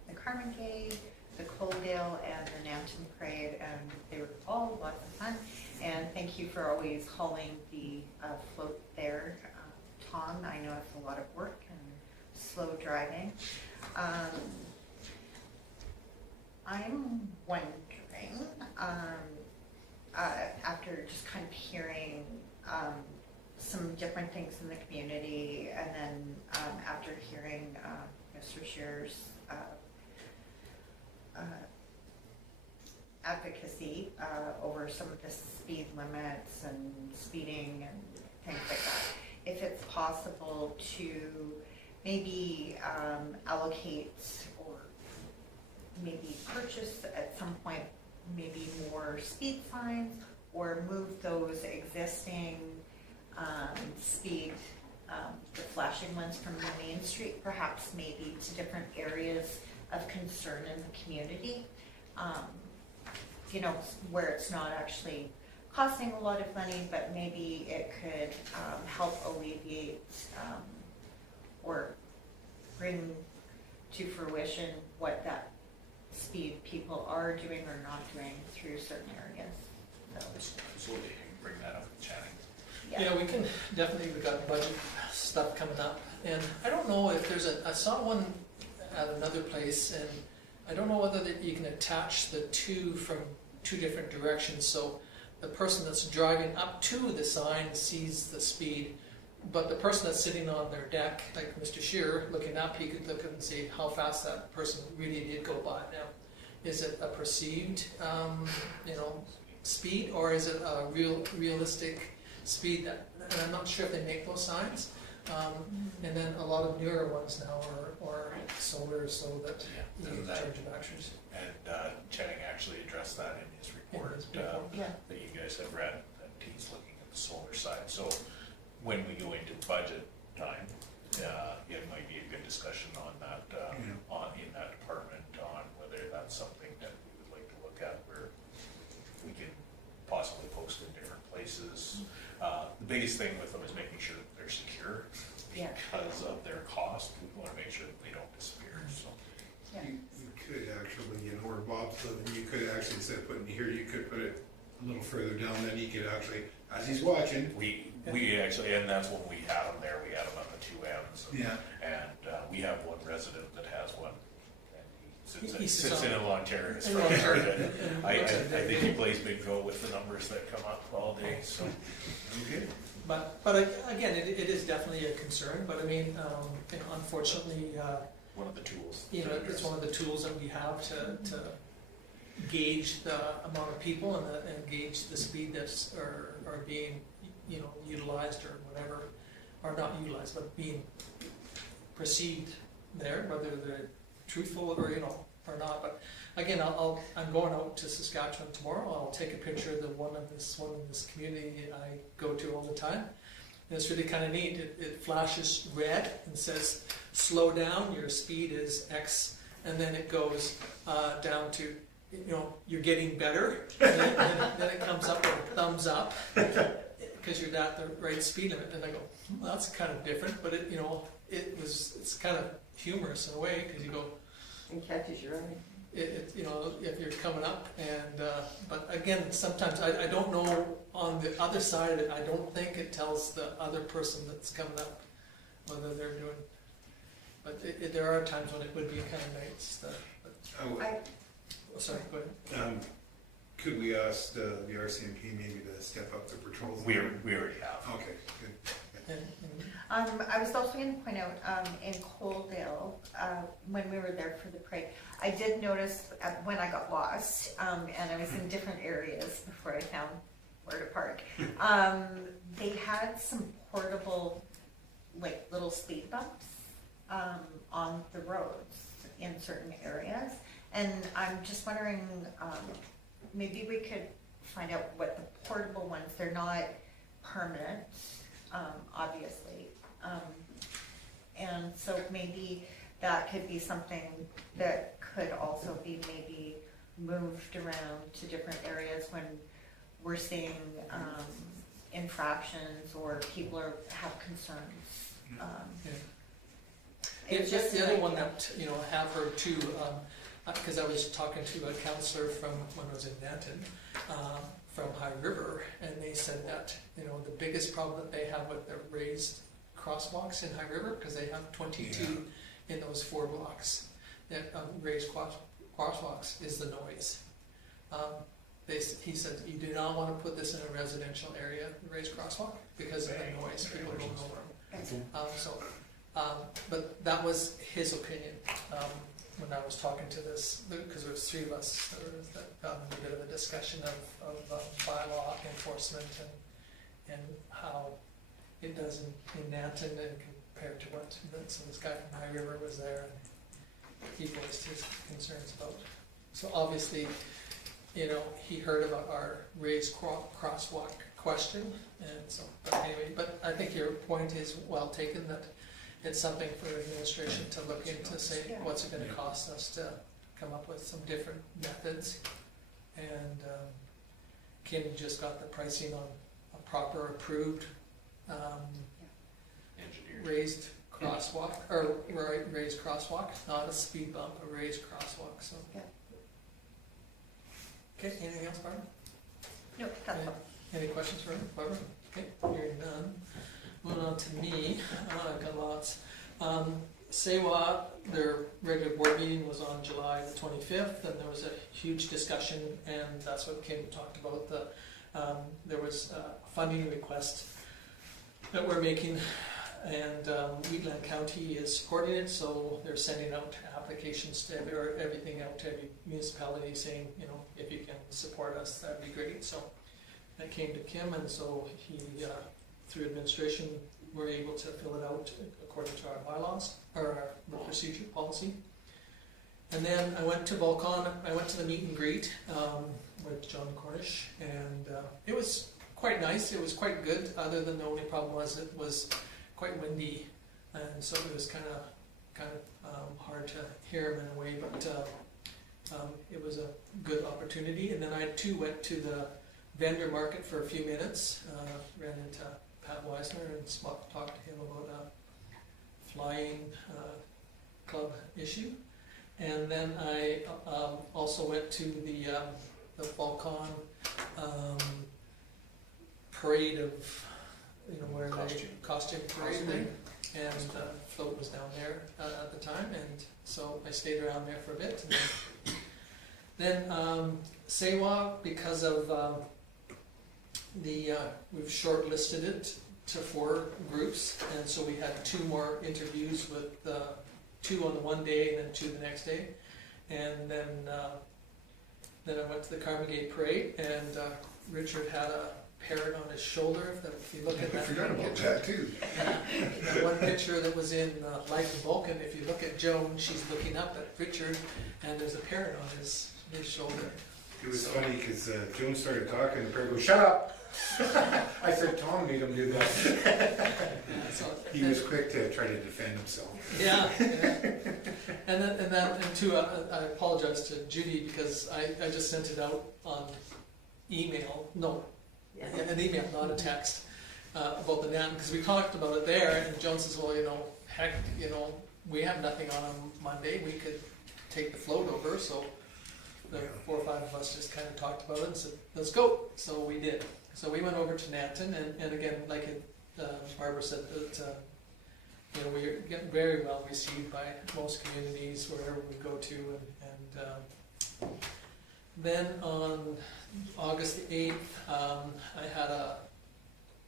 the Carmen Gate, the Coaldale, and the Nanton Parade, and they were all lots of fun. And thank you for always hauling the float there, Tom. I know it's a lot of work and slow driving. I'm wondering, after just kind of hearing some different things in the community, and then after hearing Mr. Shearer's advocacy over some of the speed limits and speeding and things like that, if it's possible to maybe allocate or maybe purchase at some point maybe more speed signs, or move those existing speed, the flashing ones from the main street, perhaps maybe to different areas of concern in the community, you know, where it's not actually costing a lot of money, but maybe it could help alleviate or bring to fruition what that speed people are doing or not doing through certain areas. So, Absolutely, you can bring that up in chatting. Yeah, we can definitely, we got budget stuff coming up, and I don't know if there's I saw one at another place, and I don't know whether that you can attach the two from two different directions, so the person that's driving up to the sign sees the speed, but the person that's sitting on their deck, like Mr. Shearer, looking up, he could look and see how fast that person really did go by. Now, is it a perceived, speed, or is it a realistic speed that, and I'm not sure if they make those signs. And then a lot of newer ones now are solar, so that Yeah, you and that- charge of batteries. And Channing actually addressed that in his report Yeah. that you guys have read, that he's looking at the solar side. So when we go into budget time, it might be a good discussion on that, in that department, on whether that's something that we would like to look at, where we can possibly post in different places. The biggest thing with them is making sure that they're secure, Yeah. because of their cost. We want to make sure that they don't disappear, so. You could actually, where Bob's living, you could actually, instead of putting it here, you could put it a little further down, then he could actually, as he's watching. We actually, and that's when we had them there, we had them at the two ends. Yeah. And we have one resident that has one, and He he sits sits in on- a lawn chair and it's in really lawn chair. hard. And And I looks at the think he plays big go with the numbers that come up all day, so. Okay. But again, it is definitely a concern, but I mean, unfortunately, One of the tools. it's one of the tools that we have to gauge the amount of people and gauge the speed that's, are being, utilized or whatever, or not utilized, but being perceived there, whether they're truthful or, or not. But again, I'm going out to Saskatchewan tomorrow. I'll take a picture of the one in this community I go to all the time. And it's really kind of neat. It flashes red and says, slow down, your speed is X, and then it goes down to, you're getting better, and then it comes up with a thumbs up, because you're at the right speed limit. And I go, well, that's kind of different, but it's kind of humorous in a way, because you go, And catches your eye. if you're coming up, and but again, sometimes I don't know on the other side of it. I don't think it tells the other person that's coming up whether they're doing. But there are times when it would be kind of nice. Sorry, go ahead. Could we ask the RCMP maybe to step up their patrols? We already have. Okay, good. I was also going to point out, in Coaldale, when we were there for the parade, I did notice when I got lost, and I was in different areas before I found where to park, they had some portable, like, little speed bumps, on the roads in certain areas. And I'm just wondering, maybe we could find out what the portable ones, they're not permanent, obviously. And so maybe that could be something that could also be maybe moved around to different areas when we're seeing infractions or people have concerns. It's just The an other one idea. that I have heard too, because I was talking to a councillor from when I was in Nanton, from High River, and they said that the biggest problem that they have with the raised crosswalks in High River, because they have 22 in those 4 blocks that raised crosswalks, is the noise. He said you do not want to put this in a residential area, the raised crosswalk, because of the noise. People don't know them. But that was his opinion when I was talking to this, because there was 3 of us that got in a bit of a discussion of bylaw enforcement and how it does in Nanton and compared to what so this guy from High River was there and he voiced his concerns about. So obviously, he heard about our raised crosswalk question, and so, but anyway, but I think your point is well taken, that it's something for administration to look into, say, what's it gonna cost us to come up with some different methods. And Kim just got the pricing on a proper approved Engineered. raised crosswalk, or raised crosswalk, not a speed bump, a raised crosswalk, so. Yeah. Okay, anything else, Barbara? No, that's all. Any questions for Barbara? Okay, hearing none. Moving on to me, I've got lots. CAO, their regular board meeting was on July the 25th, and there was a huge discussion, and that's what Kim talked about, the There was a funding request that we're making, and Wheatland County is supporting it, so they're sending out applications to everything out to every municipality saying, you know, if you can support us, that'd be great. So that came to Kim, and so he, through administration, were able to fill it out according to our bylaws, or our procedure policy. And then I went to Volcon, I went to the meet and greet with John Cornish, and it was quite nice, it was quite good, other than the only problem was it was quite windy, and so it was kind of hard to hear him in a way, but it was a good opportunity. And then I too went to the vendor market for a few minutes, ran into Pat Weisner and talked to him about a flying club issue. And then I also went to the Volcon parade of, you know, where costume parade thing, and float was down there at the time, and so I stayed around there for a bit. And then CAO, because of we've shortlisted it to 4 groups, and so we had 2 more interviews with 2 on the one day and then 2 the next day, and then I went to the Carmagate parade, and Richard had a parrot on his shoulder. That if you look at that, I forgot about that too. that one picture that was in Life of Vulcan, if you look at Joan, she's looking up at Richard, and there's a parrot on his shoulder. It was funny because Joan started talking and the parrot goes, "Shut up!" I said Tom made him do that. Yeah, so, He was quick to try to defend himself. yeah. And too, I apologize to Judy because I just sent it out on email. No, Yeah. an email, not a text, about the NAN, because we talked about it there, and Joan says, well, you know, heck, you know, we have nothing on Monday, we could take the float over, so the 4 or 5 of us just kind of talked about it and said, let's go, so we did. So we went over to Nanton, and again, like Barbara said, that you know, we're getting very well received by most communities wherever we go to, and then on August the 8th, I had a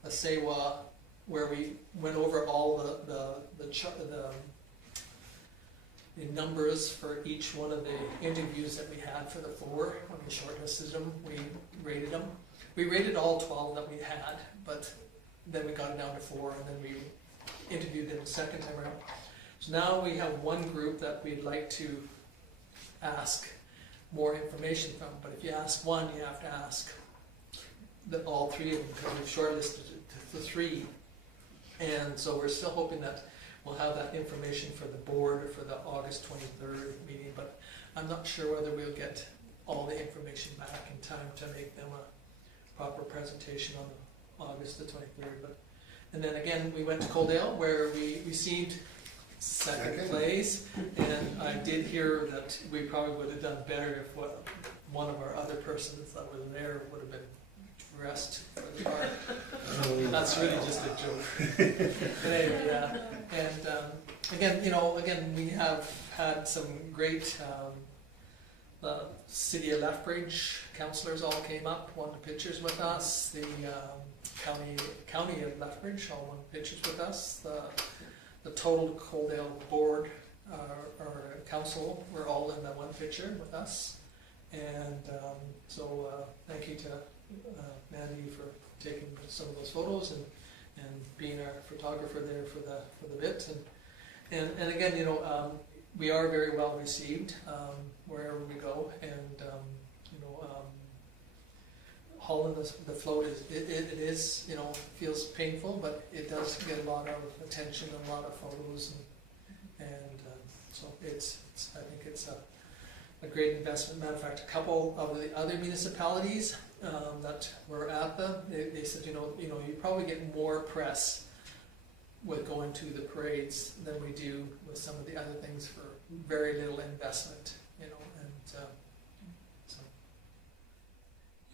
CAO where we went over all the numbers for each one of the interviews that we had for the 4. When we shortlisted them, we rated them. We rated all 12 that we had, but then we got it down to 4, and then we interviewed them the second time around. So now we have one group that we'd like to ask more information from, but if you ask one, you have to ask all 3 of them, because we've shortlisted it to 3. And so we're still hoping that we'll have that information for the board or for the August 23rd meeting, but I'm not sure whether we'll get all the information back in time to make them a proper presentation on August the 23rd. And then again, we went to Coaldale, where we received second place, and I did hear that we probably would have done better if one of our other persons that was there would have been dressed for the part. That's really just a joke. But anyway, yeah. And again, you know, we have had some great, the City of Lethbridge councillors all came up, wanted pictures with us. The County of Lethbridge all wanted pictures with us. The total Coaldale board or council were all in that one picture with us. And so thank you to Mandy for taking some of those photos and being our photographer there for the bit. And again, you know, we are very well received wherever we go, and you know, hauling the float is, you know, feels painful, but it does get a lot of attention, a lot of photos, and so I think it's a great investment. Matter of fact, a couple of the other municipalities that were at they said, you know, you probably get more press with going to the parades than we do with some of the other things for very little investment, you know, and so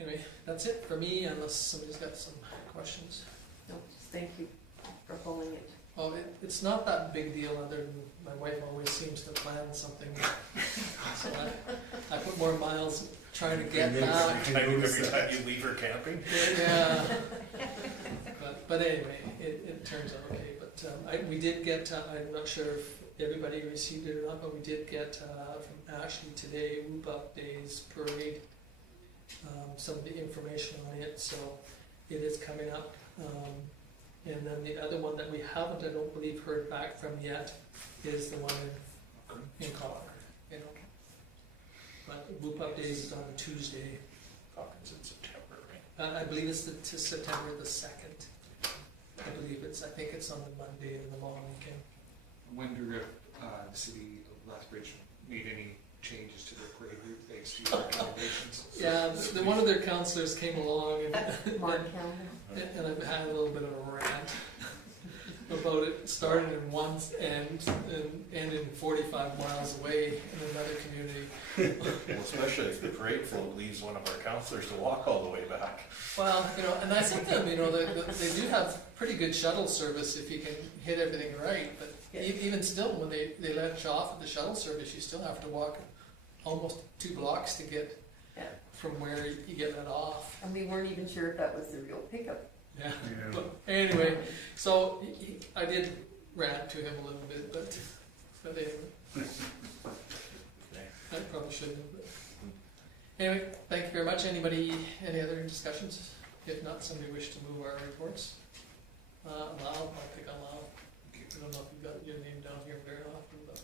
anyway, that's it for me, unless somebody's got some questions. No, just thank you for pulling it. Well, it's not that big deal, other than my wife always seems to plan something, so I put more miles trying to get I back. noticed Every that. time you leave her camping? Yeah. But anyway, it turns out okay, but we did get, I'm not sure if everybody received it or not, but we did get from Ashley today, Whoop Up Days Parade, some of the information on it, so it is coming up. And then the other one that we haven't, I don't believe, heard back from yet is the one in Concord, you know. But Whoop Up Days is on a Tuesday. Conference in September, right? I believe it's to September the 2nd. I think it's on the Monday in the long weekend. I wonder if the city of Lethbridge made any changes to their parade route based on your recommendations. Yeah, one of their councillors came along Mark Campbell. and I've had a little bit of a rant about it starting in one end and ending 45 miles away in another community. Well, especially if the parade float leaves one of our councillors to walk all the way back. Well, you know, and I said to them, you know, they do have pretty good shuttle service if you can hit everything right, but even still, when they let you off at the shuttle service, you still have to walk almost 2 blocks to get from where you get let off. And we weren't even sure if that was the real pickup. Yeah. Yeah. But anyway, so I did rant to him a little bit, but anyway, I probably shouldn't have. But anyway, thank you very much. Any other discussions? If not, somebody wish to move our reports? Lyle, I'll pick on Lyle. I don't know if you've got your name down here very often, but.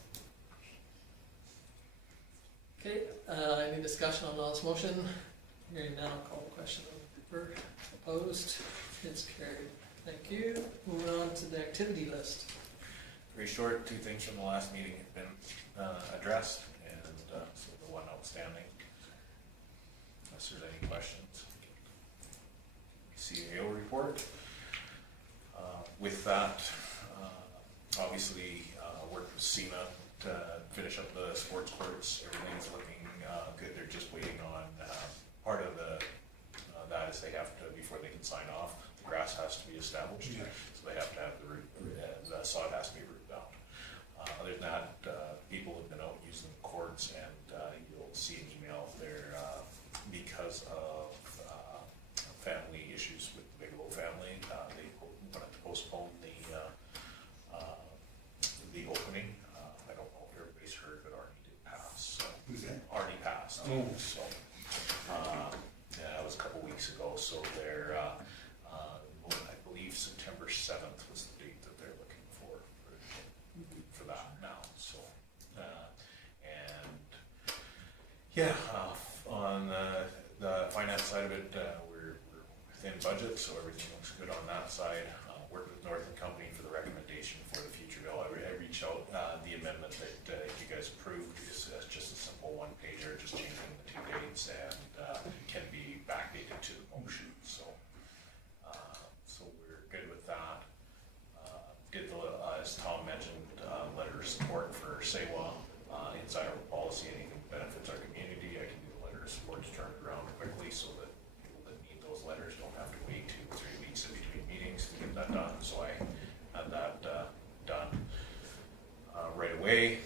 Okay, any discussion on Lyle's motion? Hearing none, I'll call the question. Opposed? It's carried. Thank you. Moving on to the activity list. Very short, 2 things from the last meeting have been addressed, and so the one outstanding. Unless there's any questions. CAO report. With that, obviously, worked with SEMA to finish up the sports courts. Everything's looking good. They're just waiting on part of that is they have to, before they can sign off, the grass has to be established. Yeah. So they have to have the sod has to be rooted out. Other than that, people have been out using the courts, and you'll see an email there because of family issues with the Bigelow family. They wanted to postpone the opening. I don't know if everybody's heard, but Arnie did pass. So Who's that? Arnie passed. Oh. So yeah, that was a couple weeks ago. So they're I believe September 7th was the date that they're looking for that now. So and yeah, on the finance side of it, we're within budget, so everything looks good on that side. Worked with North and Company for the recommendation for the future bill. I reached out, the amendment that you guys approved is just a simple 1-pager, just changing the 2 dates, and can be backdated to the motion. So we're good with that. Did the, as Tom mentioned, letter of support for SAWA, inside our policy, anything that benefits our community. I can do the letter of support to turn it around quickly so that people that need those letters don't have to wait 2 or 3 weeks in between meetings to get that done. So I had that done right away.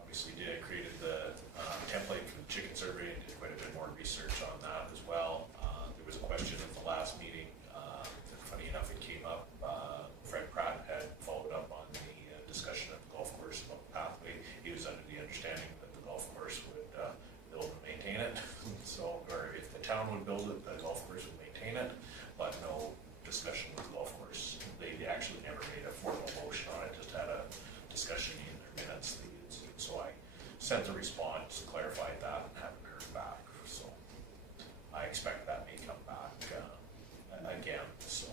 Obviously, created the template for the chicken survey and did quite a bit more research on that as well. There was a question at the last meeting. Funny enough, it came up. Fred Pratt had followed up on the discussion at the golf course about the pathway. He was under the understanding that the golf course would build and maintain it. So, or if the town would build it, the golf course would maintain it, but no discussion with the golf course. They actually never made a formal motion on it, just had a discussion in their minutes. So I sent a response, clarified that, and haven't heard back. So I expect that may come back again. So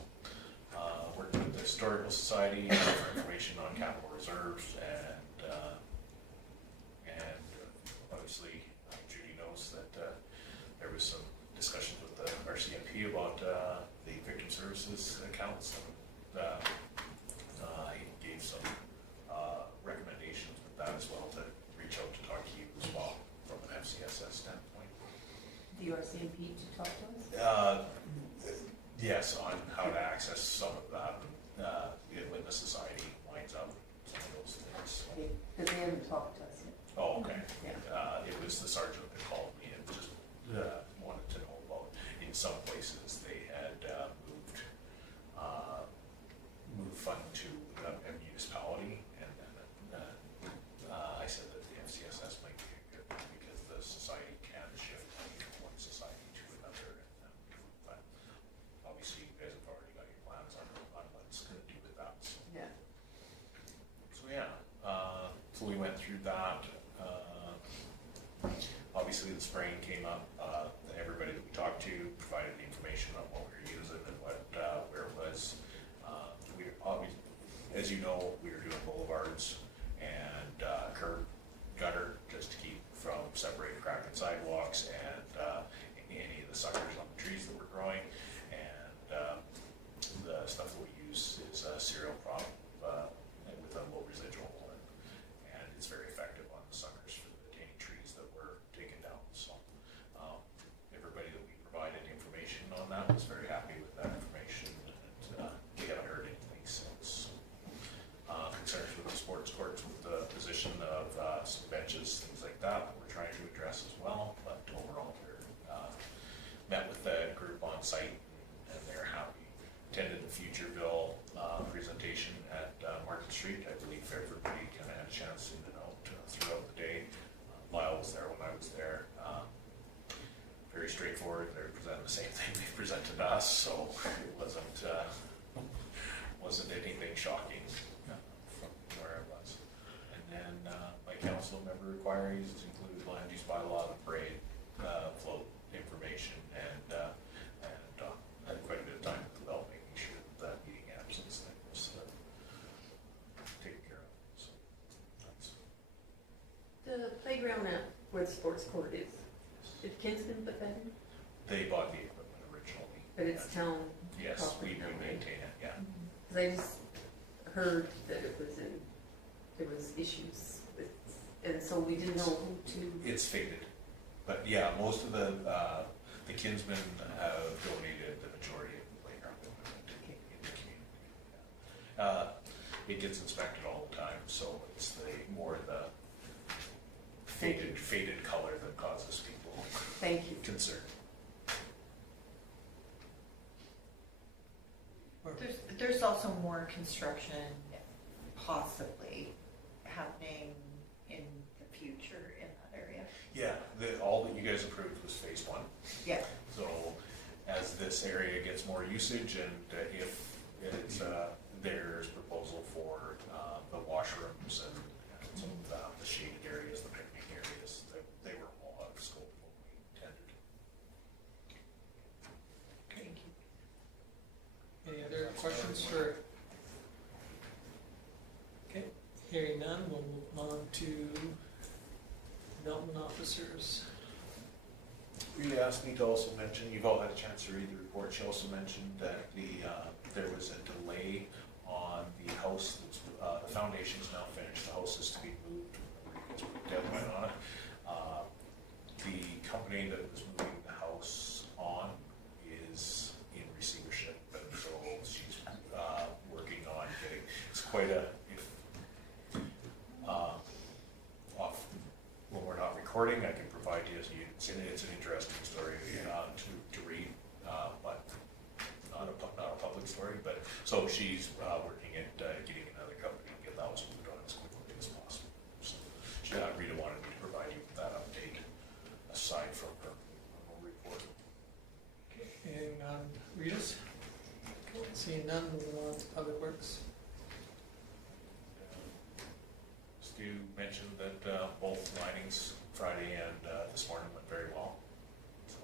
worked with the Historical Society for information on capital reserves, and obviously Judy knows that there was some discussions with the RCMP about the victim services accounts, and he gave some recommendations with that as well, to reach out to talk to you as well from an FCSS standpoint. The RCMP to talk to us? Yes, on how to access some of that when the society winds up, some of those things. So. Because they haven't talked to us yet. Oh, okay. Yeah. It was the sergeant that called me and just obviously the spraying came up, everybody that we talked to provided the information on what we were using and what, where it was. We obviously, as you know, we were doing boulevards and curb gutter just to keep from separating cracking sidewalks and any of the suckers on the trees that were growing. And the stuff that we use is a cereal prop with a low residual, and it's very effective on the suckers for the any trees that were taken down. So everybody that we provided information on that was very happy with that information, and we haven't heard anything since. Concerns with the sports courts, with the position of some benches, things like that, we're trying to address as well. But overall, we're met with the group on site, and they're happy. Attended the Futureville presentation at Market Street. I believe everybody kind of had a chance in and out throughout the day. Lyle was there when I was there. Very straightforward. They were presenting the same thing they presented to us, so it wasn't anything shocking from where I was. And then my council member inquiries include land use bylaw, the parade, float information, and had quite a bit of time with the bell, making sure that meeting absence thing was taken care of. So that's The playground at where the sports court is, did Kinston put that in? they bought the equipment originally. But it's town Yes, property we now, right? maintain it. Yeah. Because I just heard that it was in, there was issues with, and so we didn't know who to. It's faded, but yeah, most of the Kinsmen have donated the majority of the playground equipment in the community. It gets inspected all the time, so it's more the faded color that causes people Thank you. concern. There's also more construction possibly happening in the future in that area. Yeah, all that you guys approved was phase one. Yeah. So as this area gets more usage, and if it's, there's proposal for the washrooms and some of the shaded areas, the picnic areas, they were all out of scope of what we intended. Thank you. Any other questions for? Okay, hearing none, we'll move on to development officers. You asked me to also mention, you've all had a chance to read the report, she also mentioned that there was a delay on the house, the foundation's now finished, the house is to be moved, it's put a deadline on it. The company that was moving the house on is in receivership, and so she's working on getting, it's quite a, off, when we're not recording, I can provide you, it's an interesting story to read, but not a public story, but, so she's working at getting another company and get that house moved on as quickly as possible. So, Rita wanted me to provide you with that update, aside from her report. Okay, hearing none, Rita's? Okay, seeing none, moving on to public works. Stu mentioned that both linings Friday and this morning went very well. So,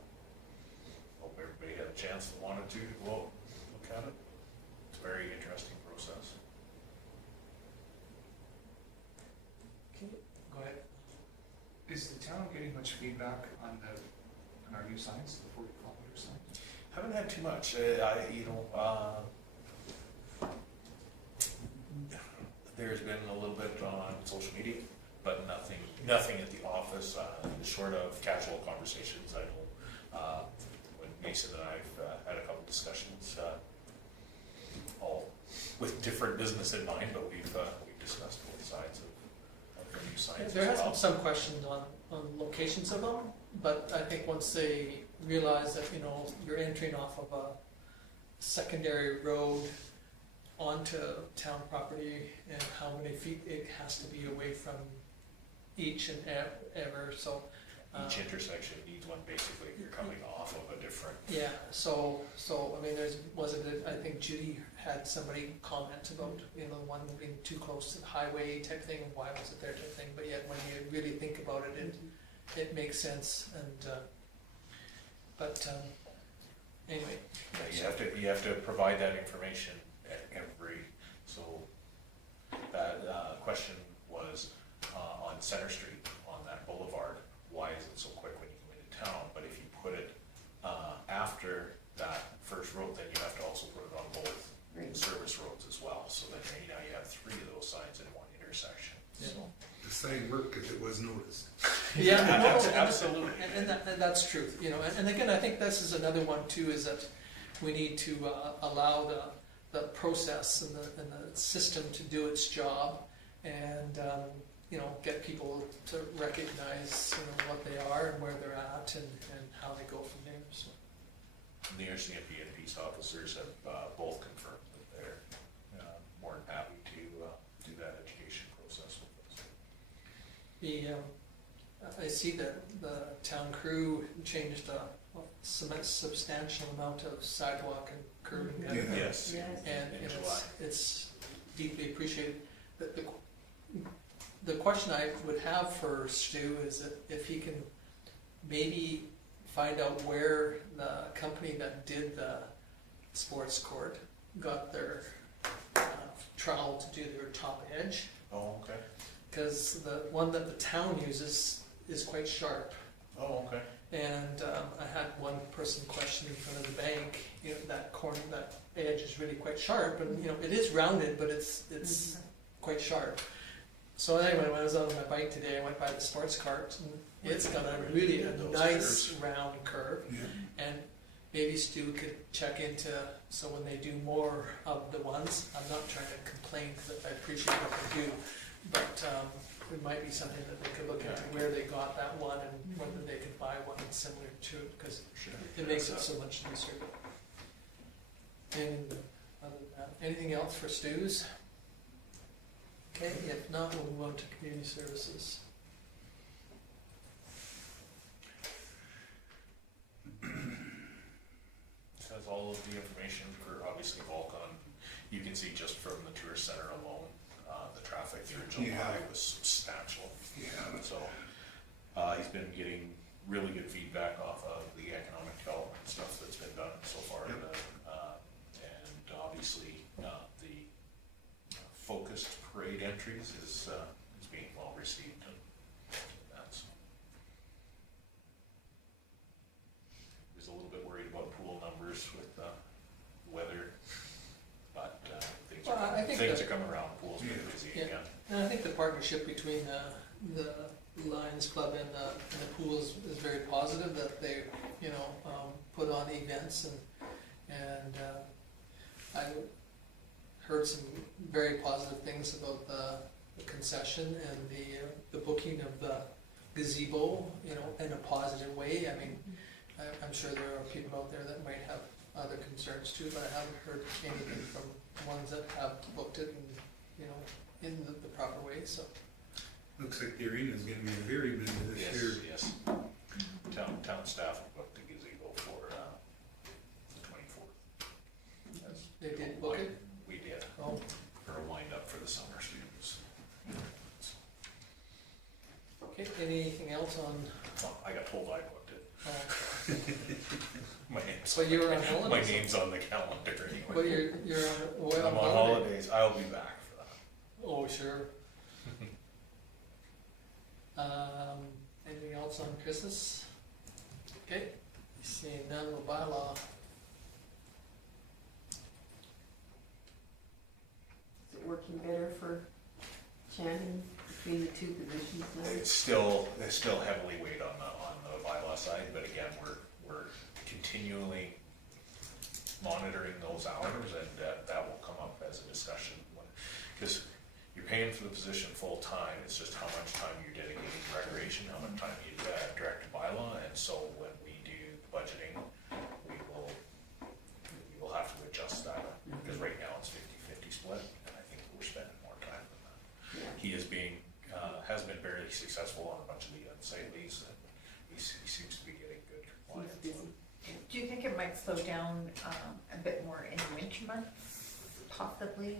hope everybody had a chance that wanted to go look at it. It's a very interesting process. Okay, go ahead. Is the town getting much feedback on our new signs, the 40-kilometer signs? Haven't had too much. There's been a little bit on social media, but nothing at the office. Short of casual conversations, I know when Mason and I've had a couple discussions, all with different business in mind, but we've discussed both sides of the new signs. There as has well. been some questions on locations of them, but I think once they realize that, you're entering off of a secondary road onto town property and how many feet it has to be away from each and ever, so. Each intersection needs one basically if you're coming off of a different. Yeah, so, I think Judy had somebody comment about, one moving too close to the highway type thing, and why was it there type thing, but yet when you really think about it, it makes sense, and, anyway. Yeah, you have to provide that information at every, so that question was on Center Street, on that boulevard, why is it so quick when you go into town? But if you put it after that first road, then you have to also put it on both Right. service roads as well, so then now you have 3 of those signs in one intersection. Yeah. So, The sign worked because it was noticed. Yeah, no, Absolutely. and that's true, you know, and again, I think this is another one too, is that we need to allow the process and the system to do its job, and, you know, get people to recognize, you know, what they are and where they're at, and how they go from there, so. the RCMP and peace officers have both confirmed that they're more than happy to do that education process with us. I see that the town crew changed a substantial amount of sidewalk and curbing. Yeah. Yes. Yes. And In it's, July. it's deeply appreciated. The question I would have for Stu is that if he can maybe find out where the company that did the sports court got their trowel to do their top edge, Oh, okay. because the one that the town uses is quite sharp. Oh, okay. And I had one person question in front of the bank, you know, that corner, that edge is really quite sharp, and you know, it is rounded, but it's quite sharp. So anyway, when I was on my bike today, I went by the sports cart, and it's got a really nice round curve. Yeah. And maybe Stu could check into, so when they do more of the ones, I'm not trying to complain, because I appreciate what they do, but it might be something that they could look at, where they got that one, and whether they could buy one similar to it, because it makes it so much nicer. And other than that, anything else for Stu's? Okay, if not, we'll move on to community services. This has all of the information for obviously Volcon. You can see just from the tourist center alone, the traffic through July was substantial. Yeah. So he's been getting really good feedback off of the economic development stuff that's been done so far. Yep. And obviously the focused parade entries is being well received. And that's, he was a little bit worried about pool numbers with weather, but things Well, I think are that- coming around. Pools are busy Yeah. again. And I think the partnership between the Lions Club and the pool is very positive, that they, you know, put on events, and I heard some very positive things about the concession and the booking of the gazebo, you know, in a positive way. I mean, I'm sure there are people out there that might have other concerns too, but I haven't heard anything from ones that have booked it and, you know, in the proper way, so. Looks like the arena's gonna be very busy this year. Yes. Town staff booked the gazebo for the 24th. They did book it? We did, Oh, for a wind up for the summer students. okay, anything else on, Well, I got told I booked it. My name's, but you were on my holidays? name's on the calendar But anyway. you're on, I'm on holidays, I'll be back for that. Oh, sure. Anything else on Christmas? Okay, seeing none, with bylaw. Is it working better for Shannon between the two positions now? It's still heavily weighed on the bylaw side, but again, we're continually monitoring those hours, and that will come up as a discussion. Because you're paying for the position full-time, it's just how much time you're dedicating to recreation, how much time you direct to bylaw, and so when we do budgeting, we will have to adjust that, because right now it's 50-50 split, and I think we're spending more time than that. He has been very successful on a bunch of the on-site leads, and he seems to be getting good compliance. Do you think it might slow down a bit more in the winter months, possibly?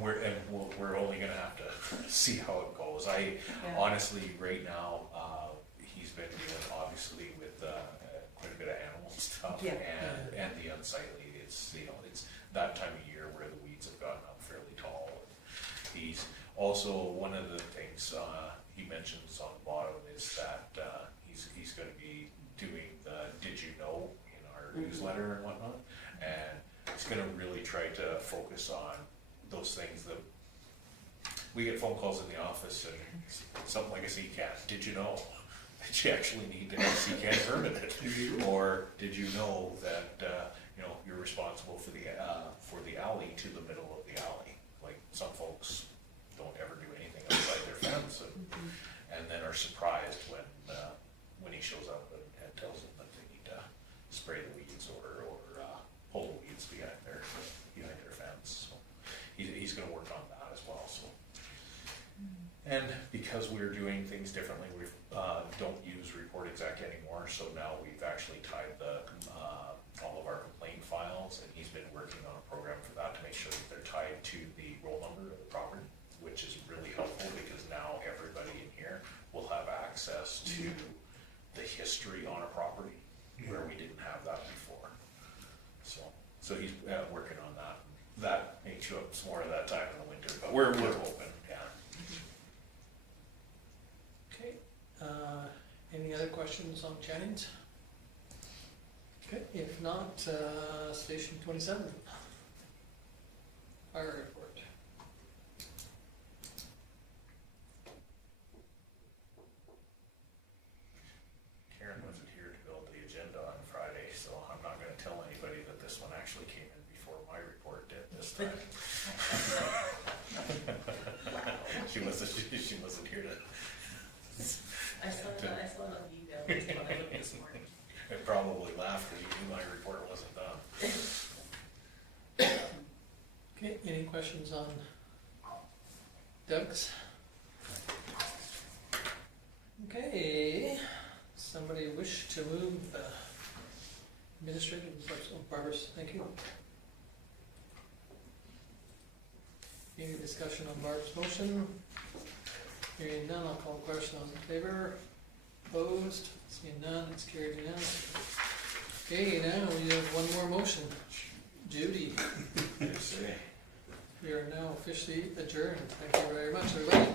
we're only gonna have to see how it goes. Honestly, right now, he's been dealing obviously with quite a bit of animal stuff Yeah. and the unsightly. It's, you know, it's that time of year where the weeds have gotten up fairly tall. He's also, one of the things he mentions on the bottom is that he's gonna be doing the Did You Know in our newsletter and whatnot, and he's gonna really try to focus on those things that we get phone calls in the office and something like a CCAN. Did you know that you actually need to have CCAN permitted? Or did you know that you know, you're responsible for the alley to the middle of the alley? Like, some folks don't ever do anything outside their fence, and then are surprised when he shows up and tells them that they need to spray the weeds or pull the weeds behind their fence. So he's going to work on that as well. So, and because we're doing things differently, we don't use Report Exec anymore. So now we've actually tied all of our complaint files, and he's been working on a program for that to make sure that they're tied to the roll number of the property, which is really helpful because now everybody in here will have access to the history on a property where we didn't have that before. So he's working on that. That may chew up some more of that time in the winter, but we're open, yeah. Okay, any other questions on Jennings? Okay, if not, Station 27. Fire report. Karen wasn't here to build the agenda on Friday, so I'm not gonna tell anybody that this one actually came in before my report did this time. She wasn't here to. I saw that email this morning. I probably laughed because you knew my report wasn't done. Okay, any questions on Doug's? Okay, somebody wish to move the administrative reports? Oh, Barbara's, thank you. Any discussion on Barb's motion? Hearing none, I'll call the question. All in favor? Opposed? Seeing none, it's carried unanimously. Okay, now we have one more motion. Judy, we are now officially adjourned. Thank you very much, everybody.